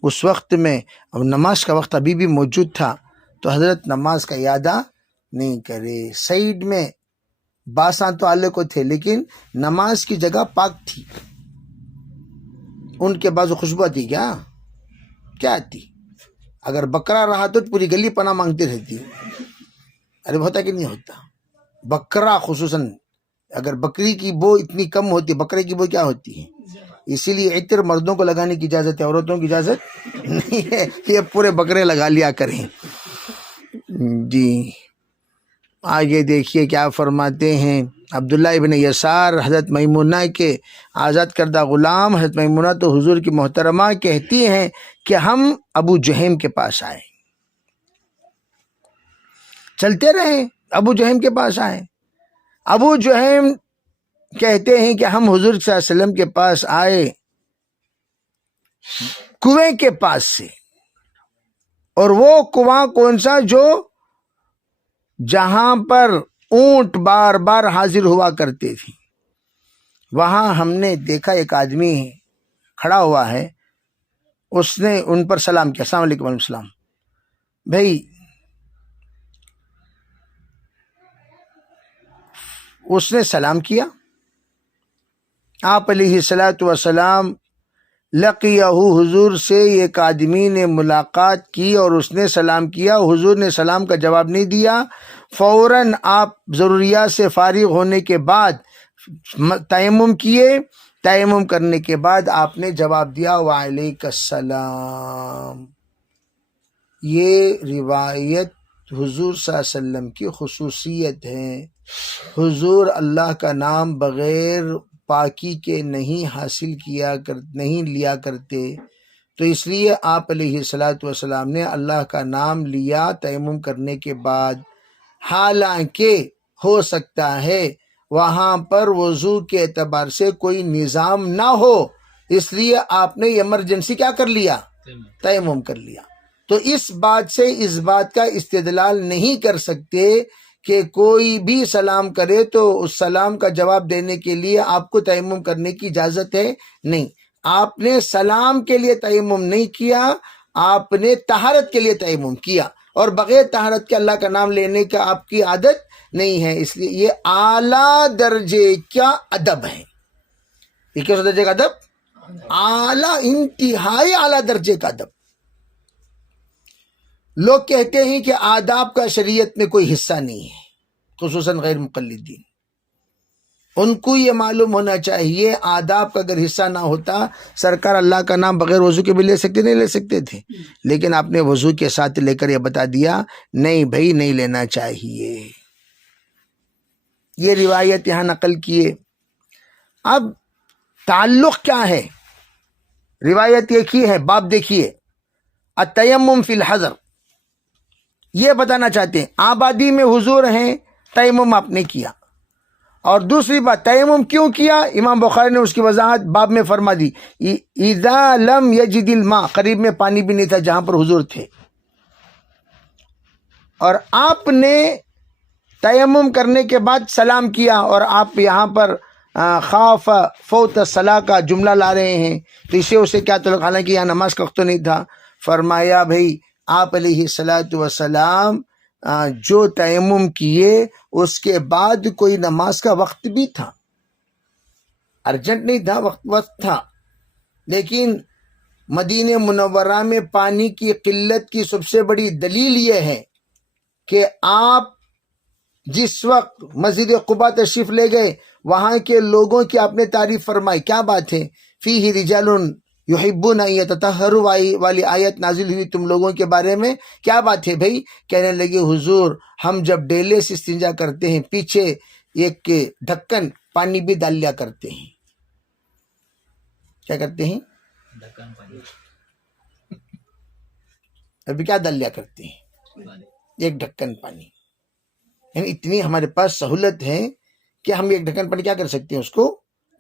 اس وقت میں اب نماز کا وقت ابھی بھی موجود تھا، تو حضرت نماز کا اعادہ نہیں کرے، سائیڈ میں باساں تو آلے کو تھے لیکن نماز کی جگہ پاک تھی، ان کے بازو خوشبو آتی، کیا آتی؟ اگر بکرا رہا تو پوری گلی پناہ مانگتی رہتی، ارے ہوتا کہ نہیں ہوتا؟ بکرا خصوصاً اگر بکری کی بو اتنی کم ہوتی، بکرے کی بو کیا ہوتی ہے؟ اسی لیے عطر مردوں کو لگانے کی اجازت ہے، عورتوں کی اجازت نہیں ہے، یہ پورے بکرے لگا لیا کریں۔ جی آگے دیکھیے کیا فرماتے ہیں، عبداللہ ابن یسار حضرت میمونہ کے آزاد کردہ غلام، حضرت میمونہ تو حضور کی محترمہ کہتی ہیں کہ ہم ابو جہیم کے پاس آئے، چلتے رہے ابو جہیم کے پاس آئے، ابو جہیم کہتے ہیں کہ ہم حضور صلی اللہ علیہ وسلم کے پاس آئے کنویں کے پاس سے، اور وہ کنواں کون سا؟ جو جہاں پر اونٹ بار بار حاضر ہوا کرتے تھے، وہاں ہم نے دیکھا ایک آدمی کھڑا ہوا ہے، اس نے ان پر سلام کیا، السلام علیکم وعلیکم السلام۔ بھائی اس نے سلام کیا، آپ علیہ الصلوۃ والسلام لقیہ، حضور سے ایک آدمی نے ملاقات کی اور اس نے سلام کیا، حضور نے سلام کا جواب نہیں دیا، فوراً آپ ضروریات سے فارغ ہونے کے بعد تیمم کیے، تیمم کرنے کے بعد آپ نے جواب دیا وعلیک السلام۔ یہ روایت حضور صلی اللہ علیہ وسلم کی خصوصیت ہے، حضور اللہ کا نام بغیر پاکی کے نہیں حاصل نہیں لیا کرتے، تو اس لیے آپ علیہ الصلوۃ والسلام نے اللہ کا نام لیا تیمم کرنے کے بعد، حالانکہ ہو سکتا ہے وہاں پر وضو کے اعتبار سے کوئی نظام نہ ہو، اس لیے آپ نے ایمرجنسی کیا کر لیا؟ تیمم کر لیا۔ تو اس بات سے اس بات کا استدلال نہیں کر سکتے کہ کوئی بھی سلام کرے تو اس سلام کا جواب دینے کے لیے آپ کو تیمم کرنے کی اجازت ہے، نہیں، آپ نے سلام کے لیے تیمم نہیں کیا، آپ نے طہارت کے لیے تیمم کیا، اور بغیر طہارت کے اللہ کا نام لینے کا آپ کی عادت نہیں ہے، اس لیے یہ اعلیٰ درجے کا ادب ہے۔ یہ کس درجے کا ادب؟ اعلیٰ، انتہائی اعلیٰ درجے کا ادب۔ لوگ کہتے ہیں کہ آداب کا شریعت میں کوئی حصہ نہیں ہے، خصوصاً غیر مقلدین، ان کو یہ معلوم ہونا چاہیے آداب کا اگر حصہ نہ ہوتا، سرکار اللہ کا نام بغیر وضو کے بھی لے سکتے نہیں لے سکتے تھے، لیکن آپ نے وضو کے ساتھ لے کر یہ بتا دیا نہیں بھائی نہیں لینا چاہیے۔ یہ روایت یہاں نقل کیے۔ اب تعلق کیا ہے؟ روایت ایک ہی ہے، باب دیکھیے، التیمم فی الحضر، یہ بتانا چاہتے ہیں آبادی میں حضور ہیں، تیمم آپ نے کیا. اور دوسری بات، تیمم کیوں کیا؟ امام بخاری نے اس کی وضاحت باب میں فرما دی، اذا لم یجد الماء، قریب میں پانی بھی نہیں تھا جہاں پر حضور تھے، اور آپ نے تیمم کرنے کے بعد سلام کیا، اور آپ یہاں پر خاف فوت الصلاح کا جملہ لا رہے ہیں، تو اسے کیا تعلق؟ حالانکہ یہاں نماز کا وقت تو نہیں تھا. فرمایا بھائی آپ علیہ الصلاۃ والسلام جو تیمم کیے اس کے بعد کوئی نماز کا وقت بھی تھا، ارجنٹ نہیں تھا، وقت تھا، لیکن مدینہ منورہ میں پانی کی قلت کی سب سے بڑی دلیل یہ ہے کہ آپ جس وقت مسجد قباء تشریف لے گئے وہاں کے لوگوں کی آپ نے تعریف فرمائی. کیا بات ہے؟ فیہ رجال یحبون ان یتطہروا والی آیت نازل ہوئی تم لوگوں کے بارے میں. کیا بات ہے بھائی؟ کہنے لگے حضور ہم جب ڈیلے سے استنجا کرتے ہیں پیچھے ایک ڈھکن پانی بھی ڈال لیا کرتے ہیں. کیا کرتے ہیں؟ ابھی کیا ڈال لیا کرتے ہیں؟ ایک ڈھکن پانی. یعنی اتنی ہمارے پاس سہولت ہے کہ ہم ایک ڈھکن پانی کیا کر سکتے ہیں؟ اس کو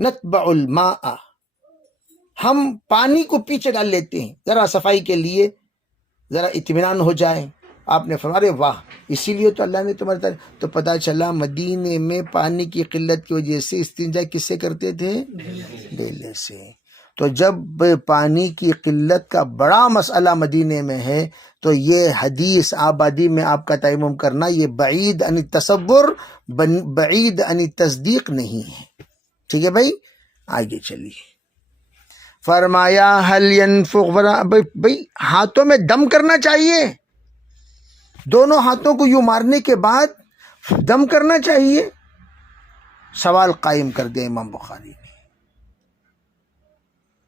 نتبع الماء، ہم پانی کو پیچھے ڈال لیتے ہیں ذرا صفائی کے لیے، ذرا اطمینان ہو جائے. آپ نے فرمایا واہ، اسی لیے تو اللہ نے تمہارے تعریف. تو پتہ چلا مدینے میں پانی کی قلت کی وجہ سے استنجا کس سے کرتے تھے؟ ڈیلے سے. تو جب پانی کی قلت کا بڑا مسئلہ مدینے میں ہے تو یہ حدیث آبادی میں آپ کا تیمم کرنا یہ بعید عن تصور، بعید عن تصدیق نہیں ہے. ٹھیک ہے بھائی، آگے چلیے. فرمایا حل ينفخ، بھائی ہاتھوں میں دم کرنا چاہیے، دونوں ہاتھوں کو یوں مارنے کے بعد دم کرنا چاہیے. سوال قائم کر دیا امام بخاری نے.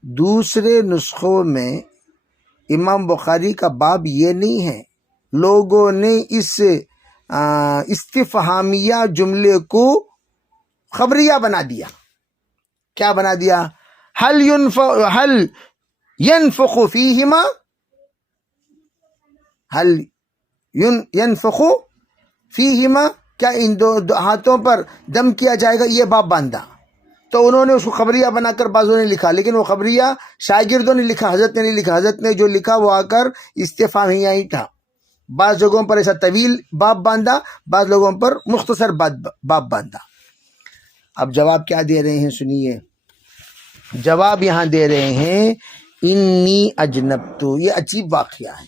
دوسرے نسخوں میں امام بخاری کا باب یہ نہیں ہے، لوگوں نے اس استفہامیہ جملے کو خبریہ بنا دیا. کیا بنا دیا؟ حل ينفخ فیہما، حل ينفخ فیہما، کیا ان دو ہاتھوں پر دم کیا جائے گا؟ یہ باب باندھا. تو انہوں نے اس کو خبریہ بنا کر بعضوں نے لکھا، لیکن وہ خبریہ شاگردوں نے لکھا، حضرت نے نہیں لکھا. حضرت نے جو لکھا وہ آ کر استفہامیہ ہی تھا. بعض جگہوں پر ایسا طویل باب باندھا، بعض لوگوں پر مختصر باب باندھا. اب جواب کیا دے رہے ہیں سنیے. جواب یہاں دے رہے ہیں انی اجنبتو. یہ عجیب واقعہ ہے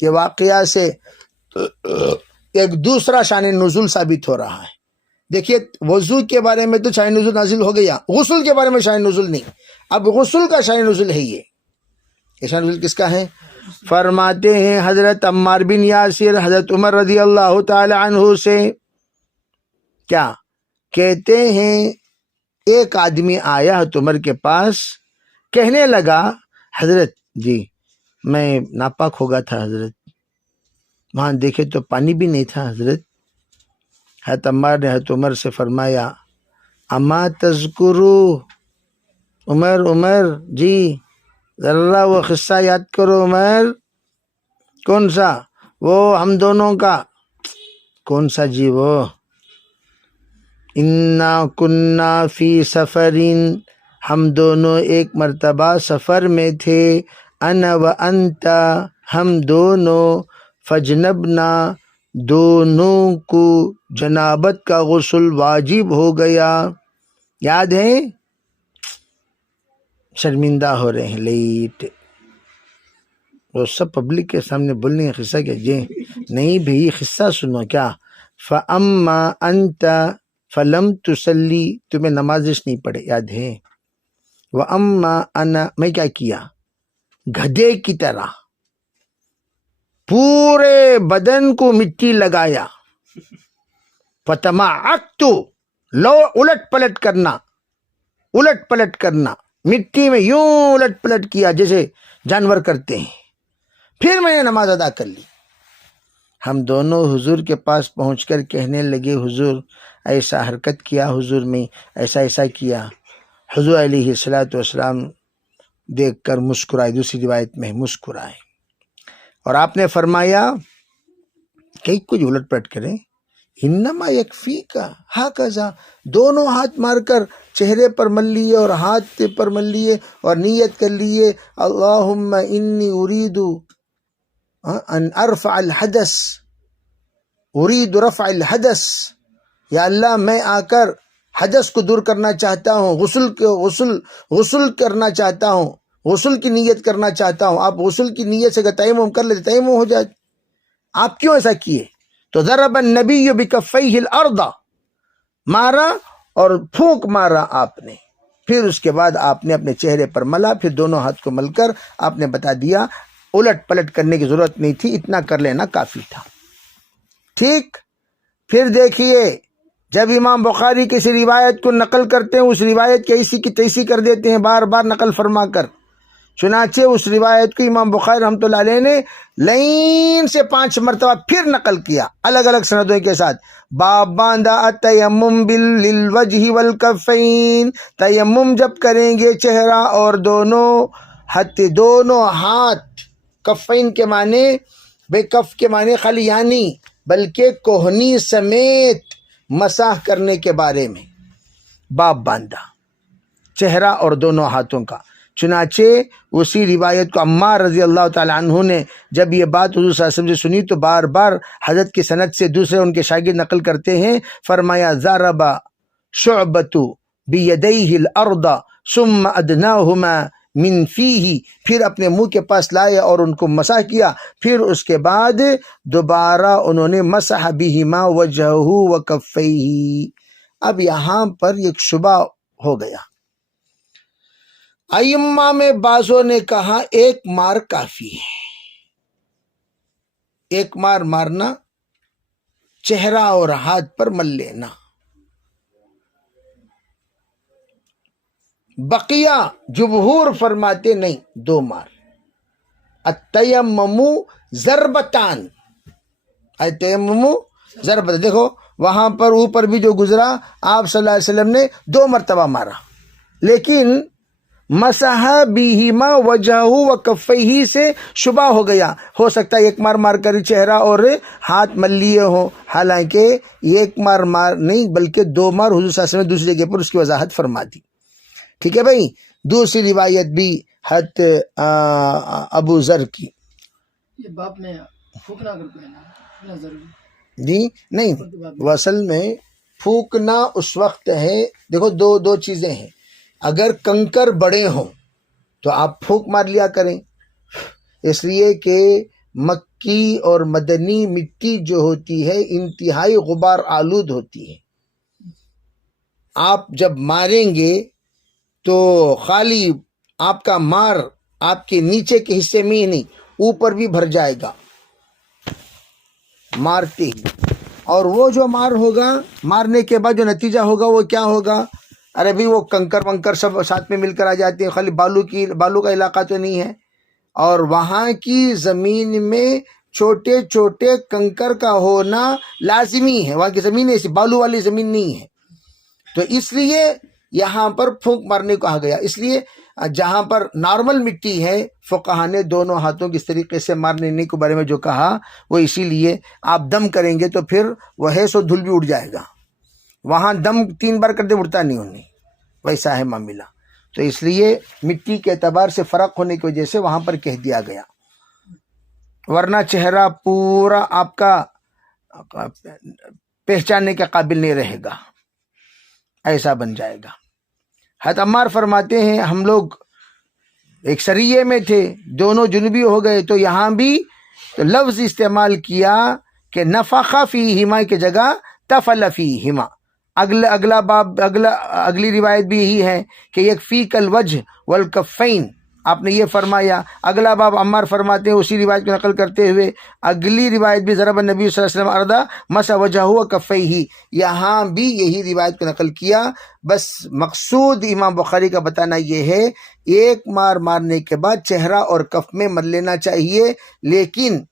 کہ واقعہ سے ایک دوسرا شان نزول ثابت ہو رہا ہے. دیکھیے وضو کے بارے میں تو شان نزول نازل ہو گیا، غسل کے بارے میں شان نزول نہیں. اب غسل کا شان نزول ہے. یہ شان نزول کس کا ہے؟ فرماتے ہیں حضرت عمار بن یاسر حضرت عمر رضی اللہ تعالی عنہ سے، کیا کہتے ہیں، ایک آدمی آیا حضرت عمر کے پاس، کہنے لگا حضرت جی میں ناپاک ہو گیا تھا حضرت، وہاں دیکھے تو پانی بھی نہیں تھا حضرت. حضرت عمار نے حضرت عمر سے فرمایا اما تذکرو، عمر جی ذرا وہ قصہ یاد کرو عمر. کون سا؟ وہ ہم دونوں کا. کون سا جی؟ وہ انا کننا فی سفرین، ہم دونوں ایک مرتبہ سفر میں تھے، انا و انتا، ہم دونوں، فجنبنا، دونوں کو جنابت کا غسل واجب ہو گیا. یاد ہے؟ شرمندہ ہو رہے ہیں لیٹ، وہ سب پبلک کے سامنے بولنے کا قصہ کیا جی؟ نہیں بھئی قصہ سنو. کیا؟ فاما انت فلم تصلی، تمہیں نمازش نہیں پڑھے، یاد ہے؟ واما انا، میں کیا کیا؟ گدھے کی طرح پورے بدن کو مٹی لگایا. فتمعکت، لو الٹ پلٹ کرنا، مٹی میں یوں الٹ پلٹ کیا جیسے جانور کرتے ہیں، پھر میں نے نماز ادا کر لی. ہم دونوں حضور کے پاس پہنچ کر کہنے لگے حضور ایسا حرکت کیا، حضور میں ایسا کیا. حضور علیہ الصلوۃ والسلام دیکھ کر مسکرائے، دوسری روایت میں مسکرائے، اور آپ نے فرمایا کہ کچھ الٹ پلٹ کریں، انما یکفیکا ہاکذا، دونوں ہاتھ مار کر چہرے پر مل لیے اور ہاتھ پر مل لیے اور نیت کر لیے، اللہم انی ارید ان ارفع الحدث، ارید رفع الحدث، یا اللہ میں آ کر حدث کو دور کرنا چاہتا ہوں، غسل کرنا چاہتا ہوں، غسل کی نیت کرنا چاہتا ہوں۔ آپ غسل کی نیت سے اگر تیمم کر لیتے تیمم ہو جائے، آپ کیوں ایسا کیے؟ تو ضرب النبی بکفیہ الارض، مارا اور پھونک مارا آپ نے، پھر اس کے بعد آپ نے اپنے چہرے پر ملا، پھر دونوں ہاتھ کو مل کر آپ نے بتا دیا، الٹ پلٹ کرنے کی ضرورت نہیں تھی، اتنا کر لینا کافی تھا۔ ٹھیک، پھر دیکھیے جب امام بخاری کسی روایت کو نقل کرتے ہیں، اس روایت کی ایسی کی تیسی کر دیتے ہیں، بار بار نقل فرما کر۔ چنانچہ اس روایت کو امام بخاری رحمۃ اللہ علیہ نے لائن سے 5 مرتبہ پھر نقل کیا، الگ الگ سندوں کے ساتھ۔ باب باندھا التیمم للوجہ والکفین، تیمم جب کریں گے چہرہ اور دونوں ہاتھ، کفین کے معنی بے کف کے معنی خالی یعنی بلکہ کوہنی سمیت مسح کرنے کے بارے میں باب باندھا، چہرہ اور دونوں ہاتھوں کا۔ چنانچہ اسی روایت کو عمار رضی اللہ تعالی عنہ نے جب یہ بات حضور صلی اللہ علیہ وسلم سے سنی تو بار بار حضرت کی سند سے دوسرے ان کے شاگرد نقل کرتے ہیں، فرمایا ضرب شعبۃ بیدیہ الارض ثم ادناہما من فیہ، پھر اپنے منہ کے پاس لائے اور ان کو مسح کیا، پھر اس کے بعد دوبارہ انہوں نے مسح بہما وجہہ وکفیہ۔ اب یہاں پر ایک شبہ ہو گیا، ائمہ میں بعضوں نے کہا ایک مار کافی ہے، ایک مار مارنا، چہرہ اور ہاتھ پر مل لینا۔ بقیہ جمہور فرماتے نہیں، 2 مار۔ التیمم ضربتان، التیمم ضربتان، دیکھو وہاں پر اوپر بھی جو گزرا آپ صلی اللہ علیہ وسلم نے 2 مرتبہ مارا، لیکن مسح بہما وجہہ وکفیہ سے شبہ ہو گیا، ہو سکتا ہے ایک مار مار کر چہرہ اور ہاتھ مل لیے ہوں، حالانکہ ایک مار نہیں بلکہ 2 مار حضور صلی اللہ علیہ وسلم نے دوسری جگہ پر اس کی وضاحت فرما دی۔ ٹھیک ہے بھائی، دوسری روایت بھی حضرت ابو ذر کی، یہ باپ میں پھونکنا کر پہنا ضروری جی نہیں، اصل میں پھونکنا اس وقت ہے، دیکھو دو چیزیں ہیں، اگر کنکر بڑے ہوں تو آپ پھونک مار لیا کریں، اس لیے کہ مکی اور مدنی مٹی جو ہوتی ہے انتہائی غبار آلود ہوتی ہے، آپ جب ماریں گے تو خالی آپ کا مار آپ کے نیچے کے حصے میں ہی نہیں اوپر بھی بھر جائے گا مارتے ہی، اور وہ جو مار ہوگا، مارنے کے بعد جو نتیجہ ہوگا وہ کیا ہوگا؟ ارے بھی وہ کنکر ونکر سب ساتھ میں مل کر آ جاتے ہیں، خالی بالو کا علاقہ تو نہیں ہے، اور وہاں کی زمین میں چھوٹے چھوٹے کنکر کا ہونا لازمی ہے، وہاں کی زمین ایسی بالو والی زمین نہیں ہے، تو اس لیے یہاں پر پھونک مارنے کو کہا گیا۔ اس لیے جہاں پر نارمل مٹی ہے فقہا نے دونوں ہاتھوں کس طریقے سے مارنے کے بارے میں جو کہا وہ اسی لیے آپ دم کریں گے تو پھر وہ ہے سو دھل بھی اڑ جائے گا، وہاں دم 3 بار کر دے اڑتا نہیں ہونے، ویسا ہے معاملہ، تو اس لیے مٹی کے اعتبار سے فرق ہونے کی وجہ سے وہاں پر کہہ دیا گیا، ورنہ چہرہ پورا آپ کا پہچاننے کے قابل نہیں رہے گا، ایسا بن جائے گا۔ حضرت عمار فرماتے ہیں ہم لوگ ایک سریے میں تھے، دونوں جنوبی ہو گئے، تو یہاں بھی لفظ استعمال کیا کہ نفخ فیہما کی جگہ تفل فیہما۔ اگلی روایت بھی یہی ہے کہ یکفیک الوجہ والکفین، آپ نے یہ فرمایا۔ اگلا باب عمار فرماتے ہیں اسی روایت کو نقل کرتے ہوئے، اگلی روایت بھی ضرب النبی صلی اللہ علیہ وسلم اردا مسح وجہہ وکفیہ، یہاں بھی یہی روایت کو نقل کیا۔ بس مقصود امام بخاری کا بتانا یہ ہے، ایک مار مارنے کے بعد چہرہ اور کف میں مل لینا چاہیے، لیکن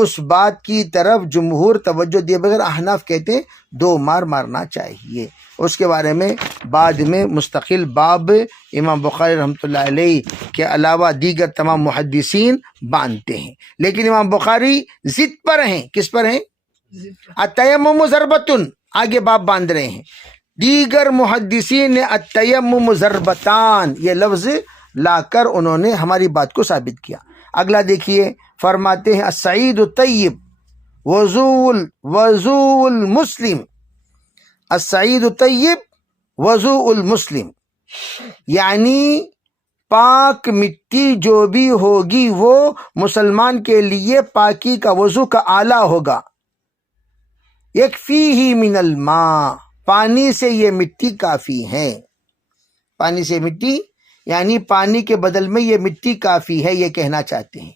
اس بات کی طرف جمہور توجہ دیے بغیر احناف کہتے ہیں 2 مار مارنا چاہیے. اس کے بارے میں بعد میں مستقل باب امام بخاری رحمۃ اللہ علیہ کے علاوہ دیگر تمام محدثین باندھتے ہیں، لیکن امام بخاری ضد پر ہیں. کس پر ہیں؟ التیمم ضربتن، آگے باب باندھ رہے ہیں. دیگر محدثین نے التیمم ضربتان یہ لفظ لا کر انہوں نے ہماری بات کو ثابت کیا. اگلا دیکھیے، فرماتے ہیں السعید الطیب وضوء المسلم. السعید الطیب وضوء المسلم یعنی پاک مٹی جو بھی ہوگی وہ مسلمان کے لیے پاکی کا وضو کا آلہ ہوگا. یکفیہ من الماء، پانی سے یہ مٹی کافی ہے. پانی سے مٹی یعنی پانی کے بدل میں یہ مٹی کافی ہے، یہ کہنا چاہتے ہیں.